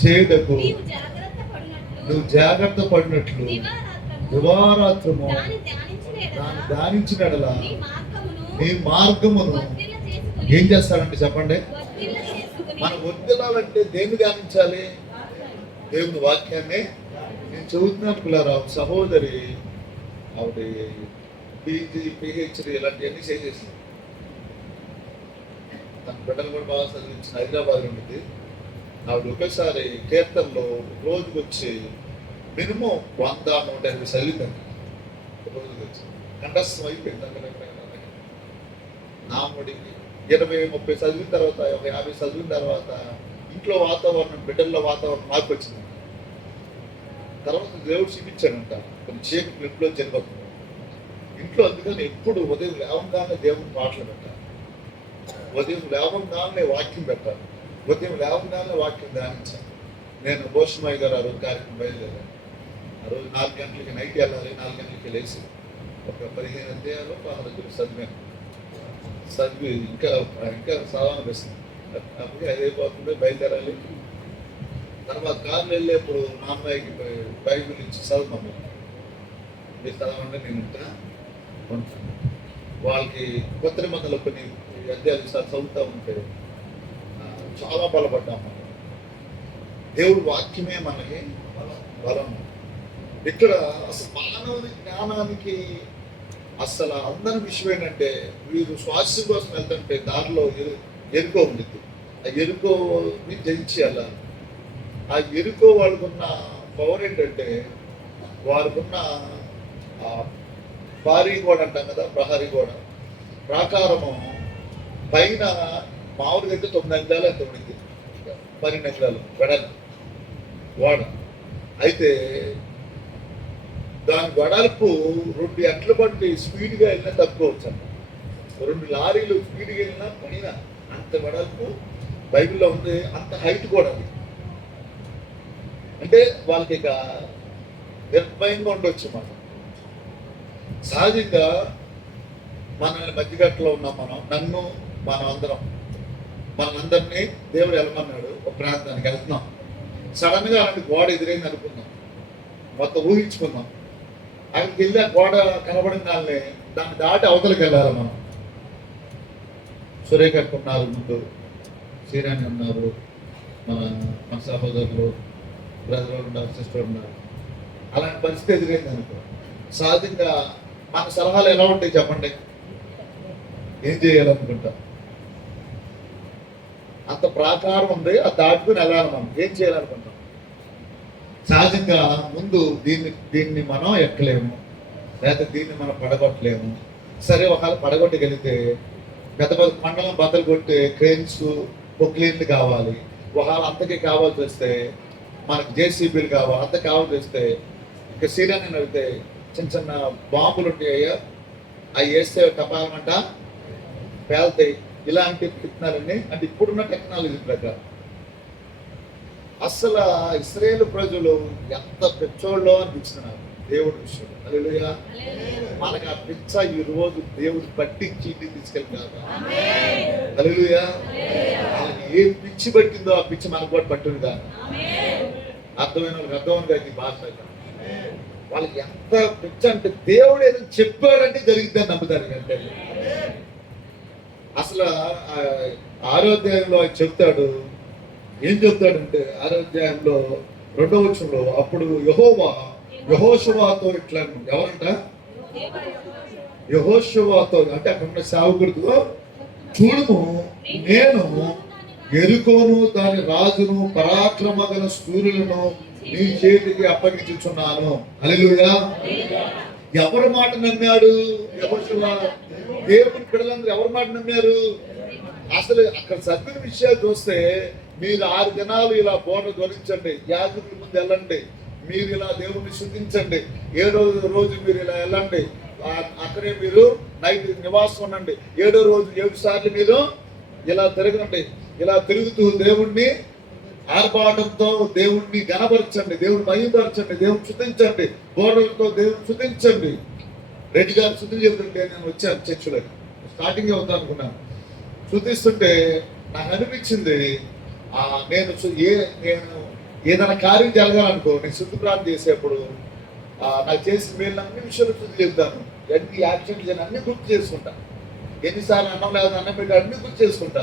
చేయుటకు నువ్వు జాగ్రత్త పడినట్లు దివారాత్రము దాన్ని ధ్యానించినడలా నీ మార్గమును ఏం చేస్తాడంటే చెప్పండి. మన వర్ధిల్లాలంటే దేన్ని ధ్యానించాలి? దేవుని వాక్యాన్ని. నేను చదువుతున్నాను పిల్లరా, సహోదరి ఆవిడ పీజీ పిహెచ్డి ఇలాంటివన్నీ చేసేసింది. తన బిడ్డలు కూడా బాగా చదివించిన హైదరాబాద్ ఉండేది. ఆవిడ ఒకేసారి కీర్తనలో రోజుకి వచ్చి మినిమం 100-150 చదివిందండి. రోజుకి వచ్చి కంఠస్థం అయిపోయింది. నాముడికి 20-30 చదివిన తర్వాత, 50 చదివిన తర్వాత ఇంట్లో వాతావరణం, బిడ్డల్లో వాతావరణం మార్పు వచ్చింది. తర్వాత దేవుడు చూపించాడంట కొన్ని చీకటి ఇంట్లో జరగదు ఇంట్లో. అందుకని ఎప్పుడు ఉదయం లేవంగానే దేవుని పాటలు పెట్టాలి, ఉదయం లేవంగానే వాక్యం పెట్టాలి, ఉదయం లేవంగానే వాక్యం ధ్యానించాలి. నేను భూషణమయ్య గారు ఆ రోజు కార్యక్రమం బయలుదేరాను. ఆ రోజు 4 గంటలకి నైట్ వెళ్ళాలి. 4 గంటలకి లేచి ఒక 15 అధ్యాయాలు 16 చదివాను. చదివి ఇంకా సాధారణ వేస్తుంది. అప్పుడు అదైపోతుంది, బయలుదేరాలి. తర్వాత కార్లు వెళ్ళేప్పుడు మా అమ్మాయికి బైబిల్ ఇచ్చి చదవమని, మీరు చదవండి నేను ఉంటాను. వాళ్ళకి కొత్త నిబంధనలు కొన్ని అధ్యాయాలు చదువుతూ ఉంటే చాలా బలపడ్డాము. దేవుడు వాక్యమే మనకి బలం. ఇక్కడ అసలు మానవుని జ్ఞానానికి అసలు అందరి విషయం ఏంటంటే, వీరు స్వాస్థ్యం కోసం వెళ్తుంటే దారిలో ఎరుకో ఉండిద్ది. ఆ ఎరుకోని జయించేయాల. ఆ ఎరుకో వాళ్ళకున్న పవర్ ఏంటంటే, వారికున్న భారీ గోడ అంటాం కదా, ప్రహరీ గోడ ప్రాకారము పైన మామూలుగా అయితే 9 అంగుళాలు ఎంత ఉండింది, 12 అంగుళాలు వెడల్పు గోడ. అయితే దాని వెడల్పు 2 ఎడ్ల బండి స్పీడ్గా వెళ్ళినా తప్పుకోవచ్చు అంట. 2 లారీలు స్పీడ్గా వెళ్ళినా పైన అంత వెడల్పు బైబిల్లో ఉంది. అంత హైట్ కూడా అది. అంటే వాళ్ళకి ఇక నిర్భయంగా ఉండొచ్చు. మనం సహజంగా మనల్ని మధ్యగట్లో ఉన్నాం. నన్ను మనందరినీ దేవుడు వెళ్ళమన్నాడు. ఒక ప్రాంతానికి వెళ్తున్నాం. సడన్గా అలాంటి గోడ ఎదురైంది అనుకుందాం, మొత్తం ఊహించుకుందాం. అక్కడికి వెళ్ళి ఆ గోడ కనబడిన దాన్ని దాటి అవతలకి వెళ్ళాలి. మనం సురేఖకు ఉన్నారు, ముందు శ్రీరాణి ఉన్నారు, మన సహోదరులు బ్రదర్ ఉన్నారు, సిస్టర్ ఉన్నారు. అలాంటి పరిస్థితి ఎదురైంది అనుకో, సహజంగా మన సలహాలు ఎలా ఉంటాయి చెప్పండి? ఏం చేయాలనుకుంటాం? అంత ప్రాకారం ఉంది, అది దాటుకుని వెళ్ళాలి. మనం ఏం చేయాలనుకుంటాం? సహజంగా ముందు దీన్ని మనం ఎక్కలేము, లేకపోతే దీన్ని మనం పడగొట్టలేము. సరే, ఒకవేళ పడగొట్టగలిగితే పెద్ద పెద్ద కొండలను బద్దలు కొట్టే క్రెయిన్స్, పొక్లీన్లు కావాలి. ఒకవేళ అంతకి కావాల్సి వస్తే మనకు జేసీబీలు కావాలి. అంత కావాల్సి వస్తే ఇక సీరియన్ అయితే చిన్న చిన్న బాంబులు ఉంటాయ్యా, అవి వేస్తే కపాలమంట పేలుతాయి. ఇలాంటి ప్రయత్నాలన్నీ అంటే ఇప్పుడున్న టెక్నాలజీ ప్రకారం. అసలు ఇశ్రాయేలు ప్రజలు ఎంత పిచ్చోళ్ళో అనిపించినారు దేవుడి విషయం. హల్లెలూయా. మనకు ఆ పిచ్చ ఈ రోజు దేవుడు పట్టించి ఇంటికి తీసుకెళ్తారు. హల్లెలూయా. వాళ్ళకి ఏ పిచ్చి పట్టిందో ఆ పిచ్చి మనకు కూడా పట్టింది కాదు. అర్థమైన వాళ్ళకి అర్థం కాదు ఈ భాష. వాళ్ళకి ఎంత పిచ్చ అంటే, దేవుడు ఏదో చెప్పాడంటే జరిగిద్దని నమ్ముతారు. అంటే అసలు 6వ అధ్యాయంలో చెప్తాడు. ఏం చెప్తాడంటే 6వ అధ్యాయంలో 2వ వచనంలో, అప్పుడు యెహోషువతో ఇట్లా, ఎవరంట? యెహోషువతో అంటే అక్కడ ఉన్న సేవకుడితో, చూడుము నేను యెరికోను దాని రాజును పరాక్రమగల శూరులను నీ చేతికి అప్పగించుచున్నాను. హల్లెలూయా. ఎవరి మాట నమ్మాడు యెహోషువ? దేవుని పిల్లలందరూ ఎవరి మాట నమ్మారు? అసలు అక్కడ చదివిన విషయాలు చూస్తే, మీరు 6 దినాలు ఇలా బోర్డు ధ్వనించండి, యాజకుల ముందు వెళ్ళండి, మీరు ఇలా దేవుణ్ణి స్తుతించండి, 7వ రోజు మీరు ఇలా వెళ్ళండి, అక్కడే మీరు నైట్ నివాసం ఉండండి, 7వ రోజు 7 సార్లు మీరు ఇలా తిరగండి, ఇలా తిరుగుతూ దేవుణ్ణి ఆర్భాటంతో దేవుణ్ణి గణపరచండి, దేవుని మహిమపరచండి, దేవుని స్తుతించండి, బోర్డులతో దేవుని స్తుతించండి. రెడ్డి గారు స్తుతి చెబుతుంటే నేను వచ్చాను చర్చిలోకి. స్టార్టింగే వద్దాం అనుకున్నాను. స్తుతిస్తుంటే నాకు అనిపించింది, నేను ఏదైనా కార్యం జరగాలనుకో, నేను శుద్ధి ప్రార్థన చేసేప్పుడు నాకు చేసిన మేలు అన్ని విషయాలు శుద్ధి చెప్తాను. ఎన్ని యాక్షన్ చేయని అన్ని గుర్తు చేసుకుంటా. ఎన్నిసార్లు అన్నం లేదు అన్నం పెట్టి అన్ని గుర్తు చేసుకుంటా.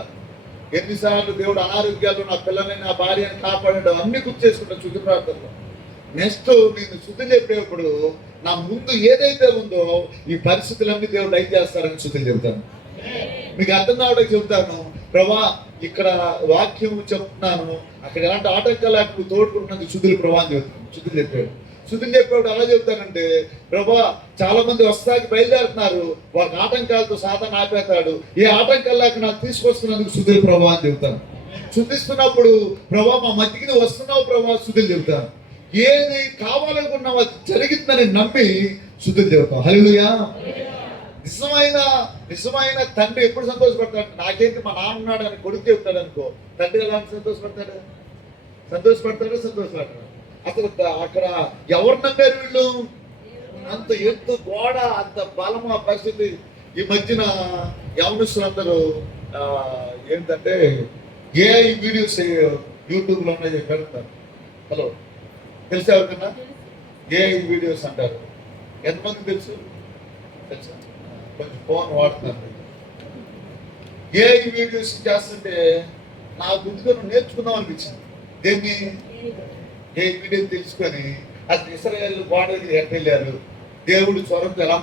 ఎన్నిసార్లు దేవుడు అనారోగ్యాలు నా పిల్లల్ని నా భార్యని కాపాడడం అన్ని గుర్తు చేసుకుంటా శుద్ధి ప్రార్థనలో. నెక్స్ట్ నేను శుద్ధి చెప్పేప్పుడు నా ముందు ఏదైతే ఉందో ఈ పరిస్థితులన్నీ దేవుడు లైక్ చేస్తారని శుద్ధి చెప్తాను. మీకు అర్థం కావడానికి చెబుతాను. ప్రభా ఇక్కడ వాక్యం చెప్తున్నాను, అక్కడ ఎలాంటి ఆటంకాలు లేకుండా తోడుకుంటున్నందుకు శుద్ధులు ప్రభా అని చెప్తాను. శుద్ధులు చెప్పాడు. శుద్ధులు చెప్పేవాడు అలా చెప్తానంటే, ప్రభా చాలా మంది వస్తాకి బయలుదేరుతున్నారు, వాళ్ళకి ఆటంకాలతో సాతాను ఆపేస్తాడు, ఏ ఆటంకాలు లేక నాకు తీసుకొస్తున్నందుకు శుద్ధులు ప్రభా అని చెప్తాను. శుద్ధిస్తున్నప్పుడు ప్రభా మా మధ్యకి వస్తున్నావు ప్రభా శుద్ధులు చెప్తాను. ఏది కావాలనుకున్నావు అది జరిగిందని నమ్మి శుద్ధులు చెబుతాం. హల్లెలూయా. నిజమైన తండ్రి ఎప్పుడు సంతోషపడతాడు? నాకేంటి మా నాన్న ఉన్నాడు అని కొడుకు చెప్తాడు అనుకో, తండ్రి ఎలా సంతోషపడతాడు? సంతోషపడతాడు. అసలు అక్కడ ఎవరు నమ్మారు వీళ్ళు? అంత ఎత్తు గోడ, అంత బలం ఆ పరిస్థితి. ఈ మధ్యన యవనస్తులందరూ ఏంటంటే ఏఐ వీడియోస్ యూట్యూబ్ లో పెడతారు. హలో, తెలుసా ఎవరికన్నా? ఏఐ వీడియోస్ అంటారు. ఎంతమంది తెలుసా? కొంచెం ఫోన్ వాడుతున్నారు. ఏఐ వీడియోస్ చేస్తుంటే నా గుర్తుగా నేర్చుకుందాం అనిపించింది. దేన్ని? ఏఐ వీడియో తెలుసుకొని అసలు ఇశ్రాయేలు గోడ దగ్గర ఎట్టెళ్ళారు, దేవుడు స్వరంతో ఎలా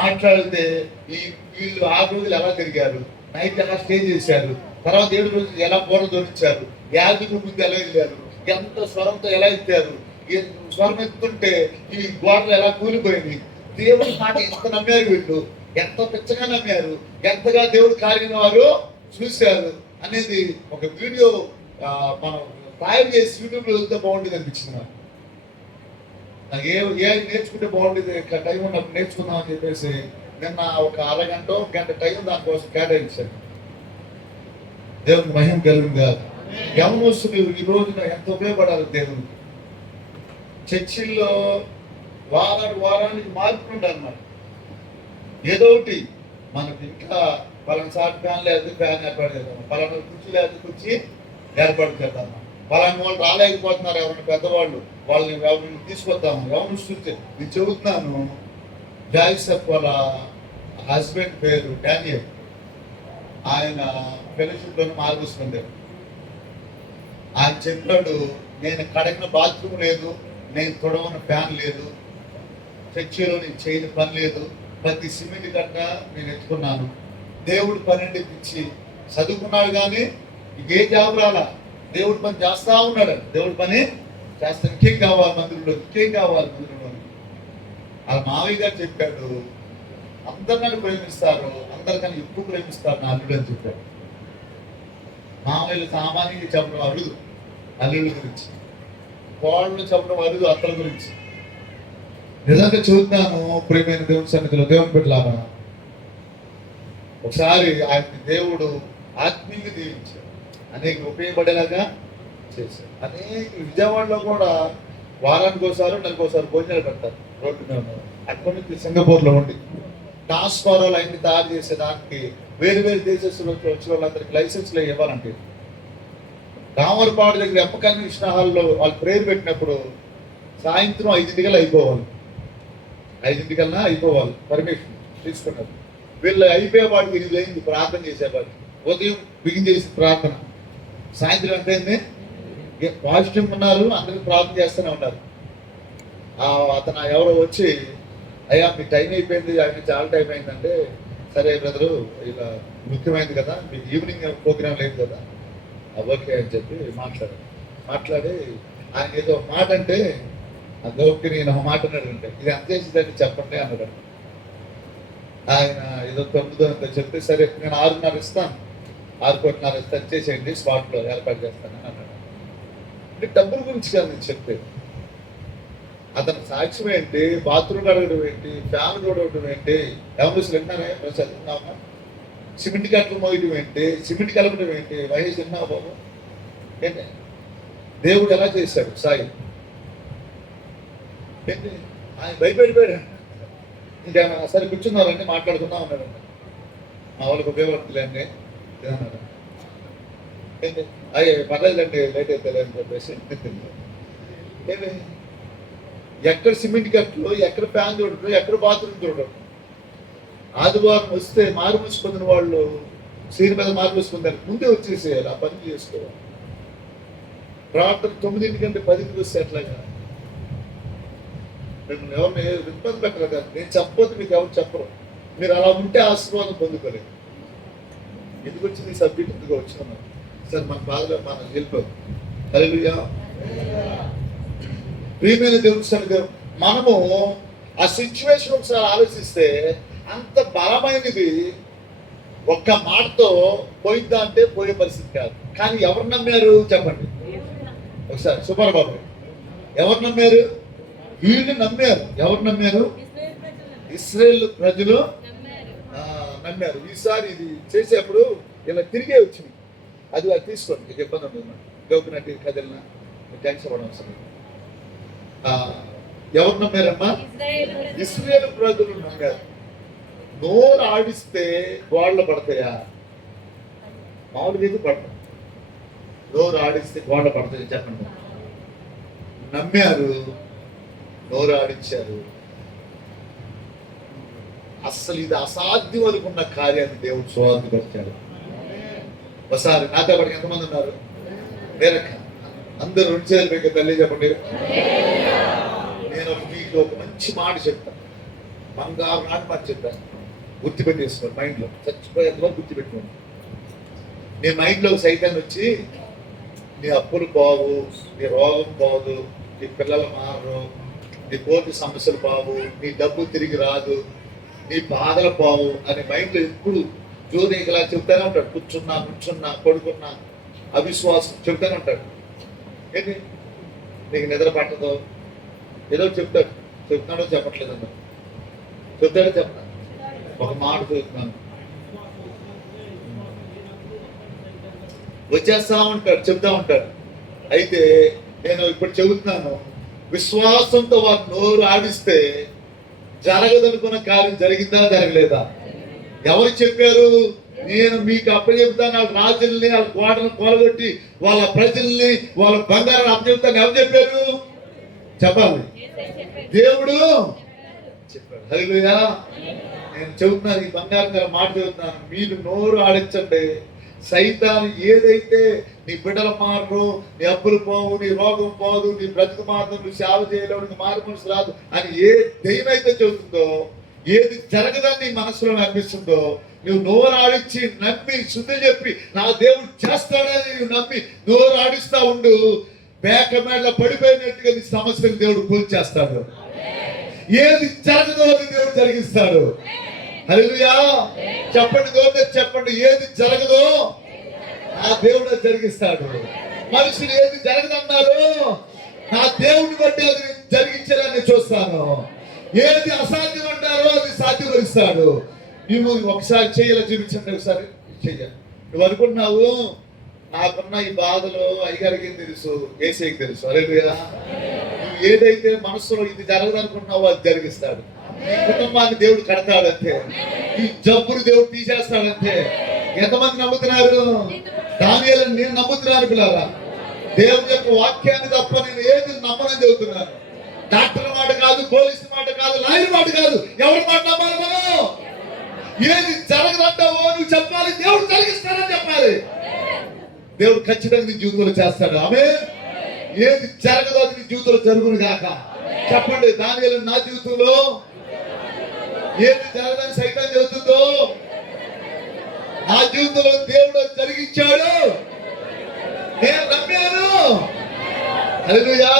మాట్లాడితే వీళ్ళు 6 రోజులు ఎలా తిరిగారు, నైట్ ఎలా స్టే చేశారు, తర్వాత 7 రోజులు ఎలా గోడ జోడించారు, యాజకుల ముందు ఎలా వెళ్ళారు, ఎంత స్వరంతో ఎలా ఎత్తారు, స్వరం ఎత్తుంటే ఈ గోడలు ఎలా కూలిపోయింది, దేవుడి మాట ఎంత నమ్మారు వీళ్ళు, ఎంత పిచ్చగా నమ్మారు, ఎంతగా దేవుడు కార్యం వారు చూశారు అనేది ఒక వీడియో మనం తయారు చేసి యూట్యూబ్లో వెళ్తే బాగుంటుంది అనిపించింది. నాకు ఏ నేర్చుకుంటే బాగుంటుంది, టైం ఉన్నప్పుడు నేర్చుకుందాం అని చెప్పేసి నిన్న ఒక అరగంట గంట టైం దానికోసం కేటాయించాను. దేవునికి మహిమ కలుగుగా. యవనస్తులు ఈ రోజున ఎంత ఉపయోగపడాలి దేవునికి. చర్చిల్లో వారానికి మార్పుంటారు అన్నమాట. ఏదో ఒకటి మనకి ఇంకా పలానా సాట్ ఫ్యాన్ లేదు, ఫ్యాన్ ఏర్పాటు చేద్దాం, పలానా కుర్చీ లేదు, కుర్చీ ఏర్పాటు చేద్దాం, పలానా వాళ్ళు రాలేకపోతున్నారు ఎవరైనా పెద్దవాళ్ళు, వాళ్ళని ఎవరిని తీసుకొద్దాము. యవనస్తులు నేను చెబుతున్నాను. జాయిసెఫ్ వాళ్ళ హస్బెండ్ పేరు డానియల్. ఆయన ఫెలోషిప్లోనే మార్పుస్తుంది. ఆయన చెప్పాడు, నేను కడగిన బాత్రూమ్ లేదు, నేను తొడవన ఫ్యాన్ లేదు, చర్చిలో నేను చేయని పని లేదు, ప్రతి సిమెంట్ గట్ట నేను ఎత్తుకున్నాను. దేవుడు పని పిచ్చి చదువుకున్నాడు కానీ ఇంకే జాబ్ రాలా, దేవుడి పని చేస్తా ఉన్నాడు. దేవుడి పని చేస్తా, ఇంకేం కావాలి మందిరంలో, వాళ్ళ మావయ్య గారు చెప్పాడు, అందరిని ప్రేమిస్తారు, అందరికన్నా ఎక్కువ ప్రేమిస్తారు నా అల్లుడు అని చెప్పాడు. మామయ్యలు సామాన్యంగా చెప్పడం అరుదు అల్లుళ్ళ గురించి, కోళ్ళు చెప్పడం అరుదు అత్తల గురించి. నిజంగా చూద్దాను ప్రేమైన దేవుని సన్నిధిలో దేవుని బిడ్డలారా, ఒకసారి ఆయన దేవుడు ఆత్మీయంగా దీవించాడు, అనేక ఉపయోగపడేలాగా చేశాడు. అనేక విజయవాడలో కూడా వారానికి ఒకసారి నెలకు ఒకసారి భోజనాలు పెడతారు రోడ్డు మీద. అక్కడి నుంచి సింగపూర్లో ఉండి ట్రాన్స్ఫారాలు అన్ని తయారు చేసేదానికి వేరు దేశస్తులు వచ్చిన వాళ్ళందరికి లైసెన్స్లు ఇవ్వాలంటే రామర్పాడు దగ్గర ఎప్పకన్నా కృష్ణ హాల్లో వాళ్ళు ప్రేరు పెట్టినప్పుడు సాయంత్రం 5 అయిపోవాలి, 5 అయిపోవాలి పర్మిషన్ తీసుకున్నారు. వీళ్ళు అయిపోయేవాడికి 8 అయింది ప్రార్థన చేసేవాడు. ఉదయం బిగిన్ చేసి ప్రార్థన, సాయంత్రం ఎంత అయింది? పాజిటివ్ ఉన్నారు, అందరికి ప్రార్థన చేస్తూనే ఉన్నారు. అతను ఎవరో వచ్చి, అయ్యా మీ టైం అయిపోయింది, ఆయన చాలా టైం అయిందంటే, సరే బ్రదరు ఇలా ముఖ్యమైనది కదా, మీకు ఈవినింగ్ ప్రోగ్రామ్ లేదు కదా, ఓకే అని చెప్పి మాట్లాడి ఆయన ఏదో మాట అంటే, ఓకే నేను ఒక మాట అన్నాడంటే, ఇది ఎంత చేసిందంటే చెప్పండి అన్నాడు. ఆయన ఏదో 9 చెప్తే, సరే నేను 6:30 ఇస్తాను, 6:30 ఇస్తాను, చేసేయండి స్పాట్లో ఏర్పాటు చేస్తానని అన్నాడు. అంటే డబ్బుల గురించి కాదు నేను చెప్పేది. అతను సాక్ష్యం ఏంటి, బాత్రూమ్ కడగడం ఏంటి, ఫ్యాన్ చూడటం ఏంటి, ఎవరు వింటారే చదువుతున్నామా, సిమెంట్ కట్టలు మోయడం ఏంటి, సిమెంట్ కలపడం ఏంటి, వయసు విన్నావు బాబు ఏంటి, దేవుడు ఎలా చేశాడు సాయి ఏంటి, ఆయన భయపడిపోయాడు. ఇంకా సరే కూర్చున్నారండి మాట్లాడుకుందాం అన్నాడండి. మా వాళ్ళకి ఉపయోగపడుతుందండి అన్నాడు. ఏంటి అయ్యే పర్లేదండి లేట్ అవుతుంది అని చెప్పేసి ఏమి ఎక్కడ సిమెంట్ కట్టలు, ఎక్కడ ఫ్యాన్ చూడరు, ఎక్కడ బాత్రూమ్ చూడరు. ఆదివారం వస్తే మారు మూసుకున్న వాళ్ళు సీని మీద మారు మూసుకుంటారు, ముందే వచ్చేసేయాలి, ఆ పని చేసుకోవాలి. ప్రార్థన 9 కంటే 10కి వస్తే ఎట్లాగా? మేము ఎవరిని ఇబ్బంది పెట్టరు కదా. నేను చెప్పకపోతే మీకు ఎవరు చెప్పరు. మీరు అలా ఉంటే ఆశీర్వాదం పొందుకోలేదు. ఎందుకు వచ్చింది ఈ సబ్జెక్ట్? ఎందుకు వచ్చినాం సార్? మన బాధలో మనం వెళ్ళిపోదు. హల్లెలూయా. ప్రియమైన దేవుని సన్నిధిలో మనము ఆ సిచ్యువేషన్ ఒకసారి ఆలోచిస్తే అంత బలమైనది ఒక్క మాటతో పోయిద్దా అంటే పోయే పరిస్థితి కాదు. కానీ ఎవరు నమ్మారు చెప్పండి ఒకసారి? సుబ్బారావు బాబు ఎవరు నమ్మారు? వీళ్ళు నమ్మారు. ఎవరు నమ్మారు? ఇశ్రాయేలు ప్రజలు నమ్మారు. ఈసారి ఇది చేసేప్పుడు ఇలా తిరిగే వచ్చింది. అది తీసుకోండి, మీకు ఇబ్బంది ఉంటుంది. గౌకునట్టు కదిలిన ట్యాంక్స్ అవ్వడం అవసరం. ఎవరు నమ్మారమ్మా? ఇశ్రాయేలు ప్రజలు నమ్మారు. నోరు ఆడిస్తే గోడలు పడతాయా? మామూలుగా అయితే పడతాయి. నోరు ఆడిస్తే గోడలు పడతాయి చెప్పండి. నమ్మారు, నోరు ఆడించారు. అస్సలు ఇది అసాధ్యం అనుకున్న కార్యాన్ని దేవుడు స్వాధీనపరిచాడు. ఒకసారి నాతో పాటు ఎంతమంది ఉన్నారు? వేరక్క అందరూ 2 చేతులు పెట్టి తల్లి చెప్పండి. నేను మీకు ఒక మంచి మాట చెప్తాను, బంగారు నాటి మాట చెప్తాను. గుర్తుపెట్టేసుకోండి మైండ్లో, చచ్చిపోయేంత వరకు గుర్తుపెట్టుకోండి. నీ మైండ్లో సైతాన్ని వచ్చి నీ అప్పులు పోవు, నీ రోగం పోదు, నీ పిల్లలు మారరు, నీ కోర్టు సమస్యలు పోవు, నీ డబ్బు తిరిగి రాదు, నీ బాధలు పోవు అని మైండ్లో ఎప్పుడు జోరీగలా చెప్తానే ఉంటాడు. కూర్చున్నా, నుంచున్నా, పడుకున్నా అవిశ్వాసం చెప్తానే ఉంటాడు. ఏంటి నీకు నిద్ర పట్టదో ఏదో చెప్తాడు. చెప్తున్నాడో చెప్పట్లేదు అన్న చెప్తాడో చెప్పనా? ఒక మాట చెప్తున్నాను, వచ్చేస్తా ఉంటాడు, చెప్తా ఉంటాడు. అయితే నేను ఇప్పుడు చెబుతున్నాను, విశ్వాసంతో వారు నోరు ఆడిస్తే జరగదనుకున్న కార్యం జరిగిందా జరగలేదా? ఎవరు చెప్పారు? నేను మీకు అప్పచెప్తాను, వాళ్ళ రాజుల్ని, వాళ్ళ కోటను కూలగొట్టి వాళ్ళ ప్రజల్ని, వాళ్ళ బంగారాన్ని అప్పచెప్తాను. ఎవరు చెప్పారు? చెప్పాలి. దేవుడు చెప్పాడు. హల్లెలూయా. నేను చెబుతున్నాను, ఈ బంగారం గారు మాట చెబుతున్నాను, మీరు నోరు ఆడించండి. సైతాను ఏదైతే నీ బిడ్డలు మారరు, నీ అప్పులు పోవు, నీ రోగం పోదు, నీ బ్రతుకు మారదు, నువ్వు సేవ చేయలేవు, నీకు మారు మనసు రాదు అని ఏ దెయ్యం అయితే చెబుతుందో, ఏది జరగదని నీ మనసులో అనిపిస్తుందో, నువ్వు నోరు ఆడించి నమ్మి శుద్ధి చెప్పి నా దేవుడు చేస్తాడని నువ్వు నమ్మి నోరు ఆడిస్తా ఉండు. బేక మేడలో పడిపోయినట్టుగా నీ సమస్యను దేవుడు కూల్చేస్తాడు. ఏది జరగదో అని దేవుడు జరిగిస్తాడు. హల్లెలూయా. చెప్పండి, దేవుడు చెప్పండి, ఏది జరగదో నా దేవుడు జరిగిస్తాడు. మనుషులు ఏది జరగదన్నారు, నా దేవుడిని బట్టి అది జరిగించాలని చూస్తాను. ఏది అసాధ్యం అంటారో అది సాధ్యపరుస్తాడు. నువ్వు ఒకసారి చేయాల చూపించండి, ఒకసారి చెయ్యాలి. నువ్వు అనుకున్నావు నాకున్న ఈ బాధలు అయ్యగారికి తెలుసు, ఏసైకి తెలుసు. హల్లెలూయా. నువ్వు ఏదైతే మనసులో ఇది జరగదనుకున్నావో అది జరిగిస్తాడు. కుటుంబాన్ని దేవుడు కడతాడంతే, ఈ జబ్బును దేవుడు తీసేస్తాడంతే. ఎంతమంది నమ్ముతున్నారు? దానియేలుని నేను నమ్ముతున్నాను పిల్లరా. దేవుని యొక్క వాక్యాన్ని తప్ప నేను ఏది నమ్మనని చెబుతున్నాను. డాక్టర్ మాట కాదు, పోలీసు మాట కాదు, లాయర్ మాట కాదు, ఎవరి మాట నమ్మాలి మనం? ఏది జరగదంటావో నువ్వు చెప్పాలి, దేవుడు జరిగిస్తాడని చెప్పాలి. దేవుడు ఖచ్చితంగా నీ జీవితంలో చేస్తాడు. ఆమేన్. ఏది జరగదో అది నీ జీవితంలో జరుగును గాక. చెప్పండి, దానియేలు నా జీవితంలో ఏది జరగదని సైతాన్ చెబుతుందో నా జీవితంలో దేవుడు జరిగించాడు, నేను నమ్మాను. హల్లెలూయా.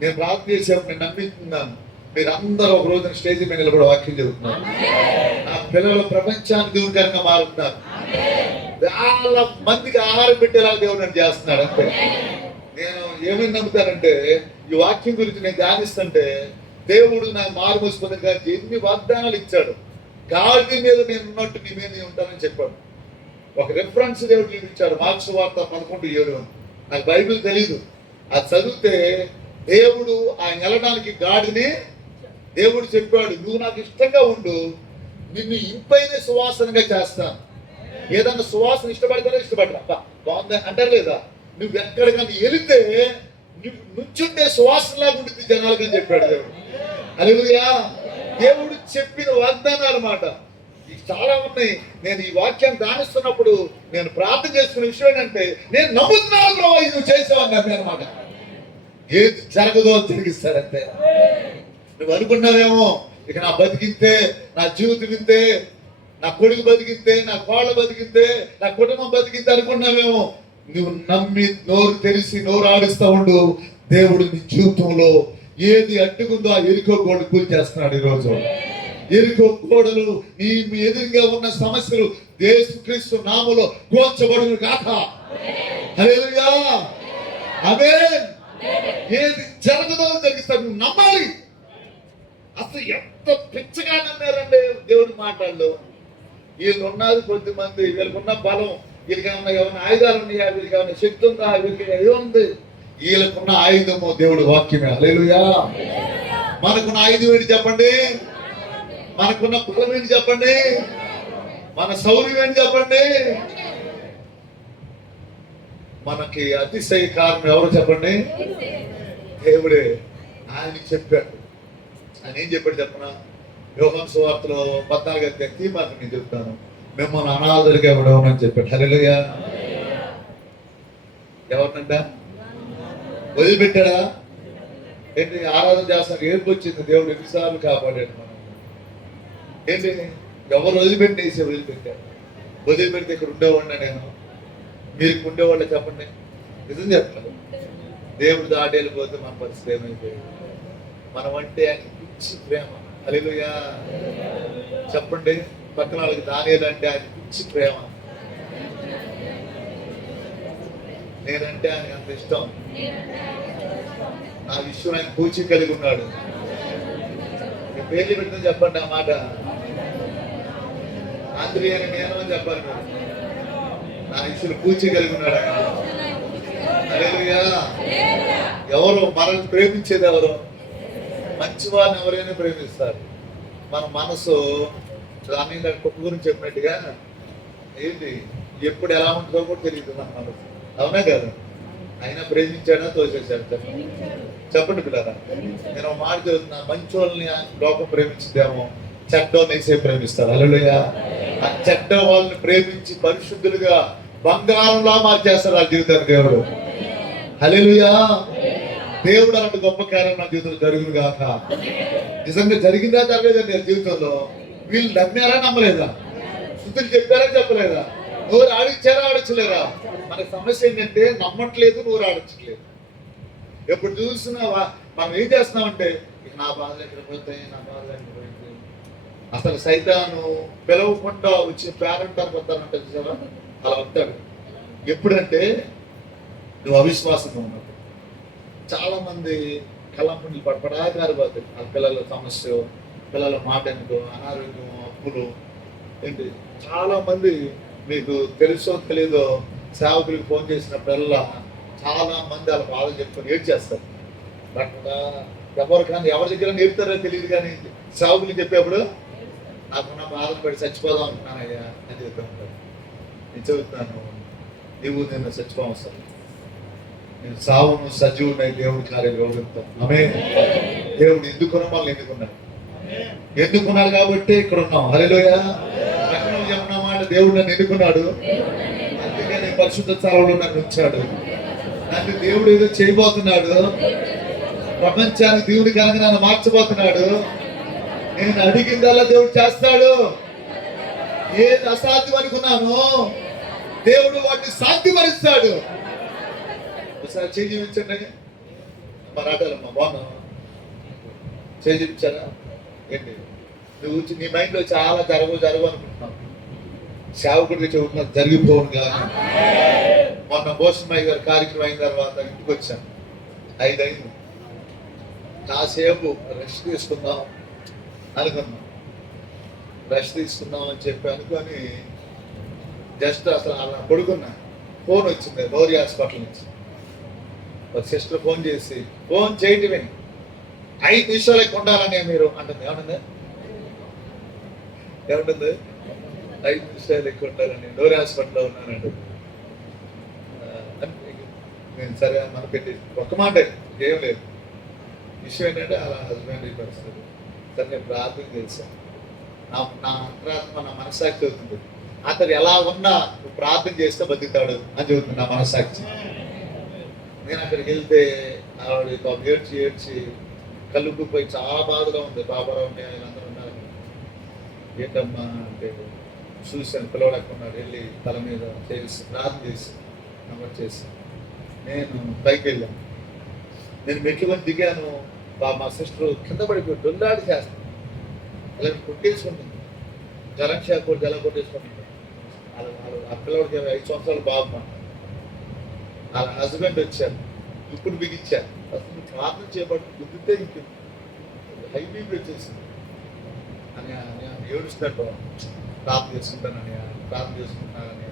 నేను ప్రార్థన చేసేప్పుడు నేను నమ్మిస్తున్నాను. మీరు అందరూ ఒక రోజున స్టేజ్ మీద నిలబడి వాక్యం చెబుతున్నారు. నా పిల్లలు ప్రపంచానికి దేవునికరంగా మారుతున్నారు. చాలా మందికి ఆహారం పెట్టేలా దేవుడు నన్ను చేస్తున్నాడు అంతే. నేను ఏమని నమ్ముతానంటే, ఈ వాక్యం గురించి నేను ధ్యానిస్తుంటే దేవుడు నాకు మారు మూసుకుంది కానీ ఎన్ని వాగ్దానాలు ఇచ్చాడు. గాడి మీద నేను ఉన్నట్టు నీ మీద నేను ఉంటానని చెప్పాడు. ఒక రిఫరెన్స్ దేవుడు చూపించాడు, మార్క్స్ వార్త 11:7. నాకు బైబిల్ తెలీదు, అది చదివితే దేవుడు ఆయన వెళ్ళడానికి గాడిని దేవుడు చెప్పాడు, నువ్వు నాకు ఇష్టంగా ఉండు, నిన్ను ఇంపైన సువాసనగా చేస్తాను. ఏదన్నా సువాసన ఇష్టపడతారో ఇష్టపడరా, బాగుందా అంటారు లేదా? నువ్వు ఎక్కడికన్నా వెళితే నువ్వు నుంచుంటే సువాసనలాగా ఉంటుంది జనాలకి అని చెప్పాడు దేవుడు. హల్లెలూయా. దేవుడు చెప్పిన వాగ్దానాలు అన్నమాట చాలా ఉన్నాయి. నేను ఈ వాక్యాన్ని ధ్యానిస్తున్నప్పుడు నేను ప్రార్థన చేస్తున్న విషయం ఏంటంటే, నేను నమ్ముతున్నాను ప్రభు ఇది నువ్వు చేసావని అనమాట. ఏది జరగదో జరిగిస్తారంటే. నువ్వు అనుకున్నావేమో ఇక నా బతికితే, నా జీవితం ఇంతే, నా కొడుకు బతికితే, నా కోళ్ళ బతికితే, నా కుటుంబం బతికితే అనుకున్నావేమో. నువ్వు నమ్మి నోరు తెరిచి నోరు ఆడిస్తూ ఉండు. దేవుడు నీ జీవితంలో ఏది అడ్డుకుందో ఆ ఎరికో గోడ కూల్చేస్తున్నాడు ఈరోజు. ఎరికో గోడలు నీ ఎదురుగా ఉన్న సమస్యలు యేసుక్రీస్తు నామములో కూల్చబడును గాక. హల్లెలూయా. ఆమేన్. ఏది జరగదో జరిగిస్తాడు, నువ్వు నమ్మాలి. అసలు ఎంత పిచ్చగా నమ్మారండి దేవుడి మాటల్లో. వీళ్ళు ఉన్నది కొద్ది మంది, వీళ్ళకున్న బలం, వీళ్ళకి ఏమైనా ఆయుధాలు ఉన్నాయా, వీళ్ళకి ఏమైనా శక్తి ఉందా, వీళ్ళకి ఏముంది? వీళ్ళకున్న ఆయుధము దేవుడి వాక్యమే. హల్లెలూయా. మనకున్న ఆయుధం ఏంటి చెప్పండి? మనకున్న బలం ఏంటి చెప్పండి? మన శౌర్యం ఏంటి చెప్పండి? మనకి అతిశయ కారణం ఎవరు చెప్పండి? దేవుడే. ఆయన చెప్పాడు. ఆయన ఏం చెప్పాడు చెప్పనా? యోహాను సువార్తలో 14 మాట నేను చెప్తాను, మిమ్మల్ని అనాథలుగా ఇవ్వడం చెప్పాడు. హల్లెలూయా. ఎవరినంట వదిలిపెట్టాడా? ఏంటి ఆరాధన చేస్తాను ఏడుపు వచ్చింది, దేవుడు ఎన్నిసార్లు కాపాడాడు మనం. ఏంటి ఎవరు వదిలిపెట్టాడు? వదిలిపెడితే ఇక్కడ ఉండేవాడినా నేను? మీరు ఉండేవాళ్ళు చెప్పండి, నిజం చెప్పాలి. దేవుడు దాటి వెళ్ళిపోతే మన పరిస్థితి ఏమైపోయింది? మనం అంటే ఆయన పిచ్చి ప్రేమ. హల్లెలూయా. చెప్పండి పక్కన వాళ్ళకి, దానియేలు అంటే ఆయన పిచ్చి ప్రేమ. నేనంటే ఆయన అంత ఇష్టం. నా విషయం ఆయన పూచి కలిగి ఉన్నాడు. పేర్లు పెడుతుంది చెప్పండి ఆ మాట. ఆంధ్రీ అని నేను అని చెప్పాలి. నా విషయం పూచి కలిగి ఉన్నాడు ఆయన. హల్లెలూయా. ఎవరు మనల్ని ప్రేమించేది? ఎవరు? మంచివారిని ఎవరైనా ప్రేమిస్తారు. మన మనసు దాని కుక్క గురించి చెప్పినట్టుగా ఏంటి ఎప్పుడు ఎలా ఉంటుందో కూడా తెలియదు మన మనసు. అవునా కదా? అయినా ప్రేమించాడా తోచేశాడు? చెప్పండి చెప్పండి పిల్లరా. నేను మాట చదువుతున్నా, మంచి వాళ్ళని లోకం ప్రేమించిందేమో, చెడ్డోని వేసే ప్రేమిస్తారు. హల్లెలూయా. ఆ చెడ్డ వాళ్ళని ప్రేమించి పరిశుద్ధులుగా బంగారంలా మార్చేస్తారు ఆ జీవితాన్ని దేవుడు. హల్లెలూయా. దేవుడు అలాంటి గొప్ప కార్యం నా జీవితంలో జరుగును గాక. నిజంగా జరిగిందా జరగలేదండి ఆ జీవితంలో? వీళ్ళు నమ్మారా నమ్మలేదా? శుద్ధులు చెప్పారా చెప్పలేదా? నోరు ఆడించారా ఆడించలేరా? మన సమస్య ఏంటంటే నమ్మట్లేదు, నోరు ఆడించట్లేదు. ఎప్పుడు చూసినా మనం ఏం చేస్తున్నామంటే, నా బాధలు ఎక్కడ పోతాయి, నా బాధలు ఎక్కడ పోయింది. అసలు సైతాను పిలవకుండా వచ్చి పేరెంట్ వస్తానంటే చూసావా? అలా వస్తాడు. ఎప్పుడంటే నువ్వు అవిశ్వాసంగా ఉన్నప్పుడు. చాలా మంది కళ్ళంపుండి పడపడాగారు పోతాయి. ఆ పిల్లల సమస్య, పిల్లల మాట ఎందుకు, అనారోగ్యం, అప్పులు ఏంటి. చాలా మంది మీకు తెలుసో తెలీదో సేవకులకు ఫోన్ చేసినప్పుడల్లా చాలా మంది వాళ్ళ బాధ చెప్పుకొని ఏడ్చేస్తారు. బట్ ఎవరు కానీ ఎవరి దగ్గర నేర్పుతారో తెలియదు. కానీ సేవకులు చెప్పేప్పుడు నాకున్న బాధలు పడి చచ్చిపోదాం అనుకున్నానయ్యా అని చెప్తా ఉంటారు. నేను చెబుతున్నాను, నీవు నిన్ను చచ్చిపోవస్తాను. నేను సావును సజీవునై దేవుడి కార్యం గౌరవిస్తాను. ఆమేన్. దేవుడు ఎందుకున్నా మనల్ని ఎన్నుకున్నాడు కాబట్టి ఇక్కడ ఉన్నాం. హల్లెలూయా. చెప్తున్నమాట, దేవుడు నన్ను ఎన్నుకున్నాడు, అందుకని పరిశుద్ధ స్థలంలో నన్ను ఉంచాడు. నన్ను దేవుడు ఏదో చేయబోతున్నాడు. ప్రపంచానికి దేవుడి కనుక నన్ను మార్చబోతున్నాడు. నేను అడిగిందల్లా దేవుడు చేస్తాడు. ఏది అసాధ్యం అనుకున్నాను దేవుడు వాటిని సాధ్యపరుస్తాడు. ఒకసారి చేయి చూపించండి. మరాఠాలమ్మా బాగున్నావు, చేయి చూపించారా? ఏంటి నువ్వు నీ మైండ్లో చాలా జరగవు అనుకుంటున్నావు. సేవకుడికి చెబుతున్నా జరిగిపోను కానీ. మొన్న భూషణమయ్య గారి కార్యక్రమం అయిన తర్వాత ఇంటికి వచ్చాను. 5 అయింది. కాసేపు రెస్ట్ తీసుకుందాం అనుకున్నాం. రెస్ట్ తీసుకుందాం అని చెప్పి అనుకొని జస్ట్ అసలు అలా పడుకున్నా. ఫోన్ వచ్చింది గౌరీ హాస్పిటల్ నుంచి. ఒక సిస్టర్ ఫోన్ చేసి, ఫోన్ చేయటమే 5 నిమిషాలు ఉండాలని మీరు అంటుంది. ఏమంటుంది? 5 నిమిషాలు ఎక్కువ ఉంటారని డోర్ హాస్పిటల్లో ఉన్నానండి. నేను సరే మన పెట్టి ఒక్క మాట ఏం లేదు. విషయం ఏంటంటే అలా హస్బెండ్ ఈ పరిస్థితి. సరే నేను ప్రార్థన చేశాను. నా అంతరాత్మ నా మనస్సాక్షి అవుతుంది, అతను ఎలా ఉన్నా నువ్వు ప్రార్థన చేస్తే బతుకుతాడు అని చెబుతుంది నా మనస్సాక్షి. నేను అక్కడికి వెళ్తే ఆవిడ ఏడ్చి ఏడ్చి కలుపుకుపోయి చాలా బాధగా ఉంది. బాబారావు వీళ్ళందరూ ఉన్నారు. ఏంటమ్మా అంటే చూశాను, పిలవడకున్నాడు. వెళ్ళి తల మీద చేసి ప్రార్థన చేసి నమోదు చేసి నేను పైకి వెళ్ళాను. నేను మెట్లు కొని దిగాను. మా సిస్టర్ కింద పడిపోయి డొల్లాడి చేస్తాను. అలా కొట్టేసుకుంటుంది, కరెంట్ షాక్ కొట్టి ఎలా కొట్టేసుకుంటుంది. ఆ పిల్లడికి 5 సంవత్సరాలు బాబు. వాళ్ళ హస్బెండ్ వచ్చారు, ఇప్పుడు బిగించారు. అసలు ప్రార్థన చేయబట్టి గుద్దితే ఇంక హై బీపీ వచ్చేసింది అని ఏడుస్తాడు. ప్రార్థన చేసుకుంటానని, ప్రార్థన చేసుకుంటానని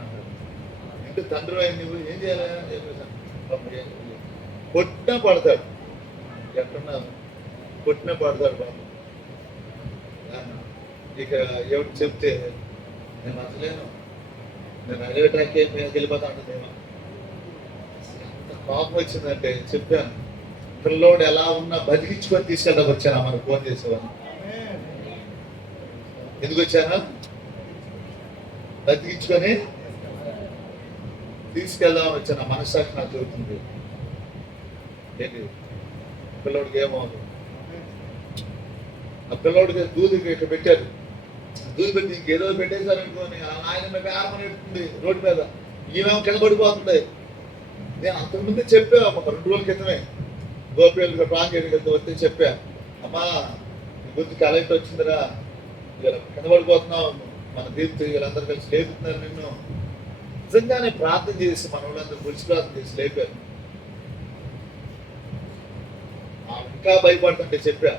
అన్నాడు. ఇంటి తండ్రి అయిన నువ్వు ఏం చేయాలని చెప్పేసాను. కొట్టినా పడతాడు, ఎక్కడున్నా కొట్టినా పడతాడు బాబు. ఇక ఎవరు చెప్తే నేను అసలేను, నేను రైల్వే ట్రాక్ వెళ్ళిపోతా ఉంటుందేమో. ఎంత కోపం వచ్చిందంటే చెప్పాను, పిల్లోడు ఎలా ఉన్నా బతికించుకొని తీసుకెళ్ళడానికి వచ్చాను. మనకు ఫోన్ చేసేవాడిని. ఎందుకు వచ్చాను? బతికించుకొని తీసుకెళ్దామని వచ్చాను. మనస్సాక్షి నాకు చెబుతుంది ఏంటి పిల్లోడికి ఏమవుతుంది. ఆ పిల్లోడికి దూది ఇక్కడ పెట్టారు. దూది పెట్టి ఇంకేదో పెట్టేశారు అనుకోని ఆయన వ్యాయామం పెడుతుంది రోడ్డు మీద. ఈమెమో కింద పడిపోతుంది. నేను అంతకుముందే చెప్పా, ఒక 2 రోజుల క్రితమే గోపిగా ప్రాంగ వెళ్తే వస్తే చెప్పా, అమ్మా గుర్తు కలెక్ట్ వచ్చిందిరా, ఇలా కింద పడిపోతున్నావు, మన దీప్తి వీళ్ళందరూ కలిసి లేపుతున్నారు నిన్ను. నిజంగానే ప్రార్థన చేసి మన వాళ్ళందరూ గుడిచి ప్రార్థన చేసి లేపారు. ఇంకా భయపడుతుంటే చెప్పా,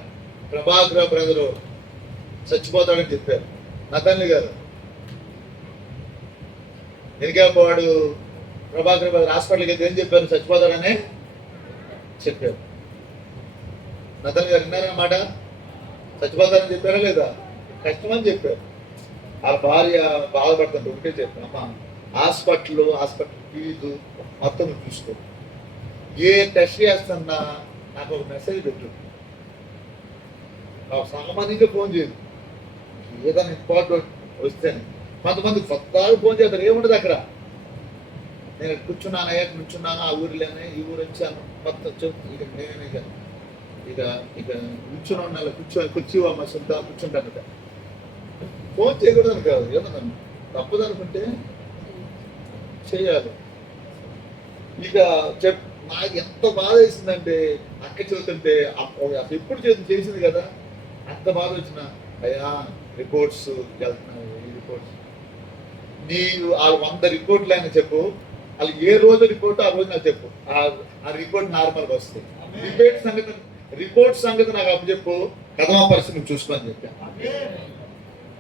ప్రభాకర్ బ్రదరు చచ్చిపోతాడని చెప్పారు. నతన్లి గారు ఎనికేవాడు ప్రభాకర్ బ్రదర్ హాస్పిటల్కి వెళ్తే ఏం చెప్పారు? చచ్చిపోతాడనే చెప్పారు. నతన్లి గారు విన్నారన్నమాట. చచ్చిపోతారని చెప్పారా లేదా? కష్టమని చెప్పారు. ఆ భార్య బాధపడుతుంటే ఒకటే చెప్పాను, అమ్మా హాస్పిటల్ ఫీజు మొత్తం చూసుకో, ఏ టెస్ట్ చేస్తున్నా నాకు ఒక మెసేజ్ పెట్టు. సామాన్యంగా ఫోన్ చేయదు, ఏదైనా ఇంపార్టెంట్ వస్తేనే. కొంతమంది కొత్త ఫోన్ చేస్తారు, ఏముండదు అక్కడ. నేను కూర్చున్నాను, కూర్చున్నాను, ఆ ఊరిలోనే ఈ ఊరు వచ్చాను, కొత్త ఇక నేను ఇక కూర్చున్నాను. నెల కూర్చోవమ్మ సొంత కూర్చుంటాను. ఫోన్ చేయకూడదని కాదు, ఏమన్నా తప్పదనుకుంటే చేయాలి. ఇక నాకు ఎంత బాధ వేసిందంటే అక్క చెబుతుంటే అసలు ఎప్పుడు చేసింది కదా, అంత బాధ వచ్చిన అయ్యా రిపోర్ట్స్ వెళ్తున్నాయి. ఈ రిపోర్ట్స్ నీవు ఆ 100 రిపోర్ట్లు అయినా చెప్పు, వాళ్ళు ఏ రోజు రిపోర్ట్ ఆ రోజు నాకు చెప్పు, ఆ రిపోర్ట్ నార్మల్గా వస్తాయి. రిపోర్ట్ సంగతి నాకు అప్పు చెప్పు, కథమా పరిస్థితి నువ్వు చూసుకోని చెప్పా.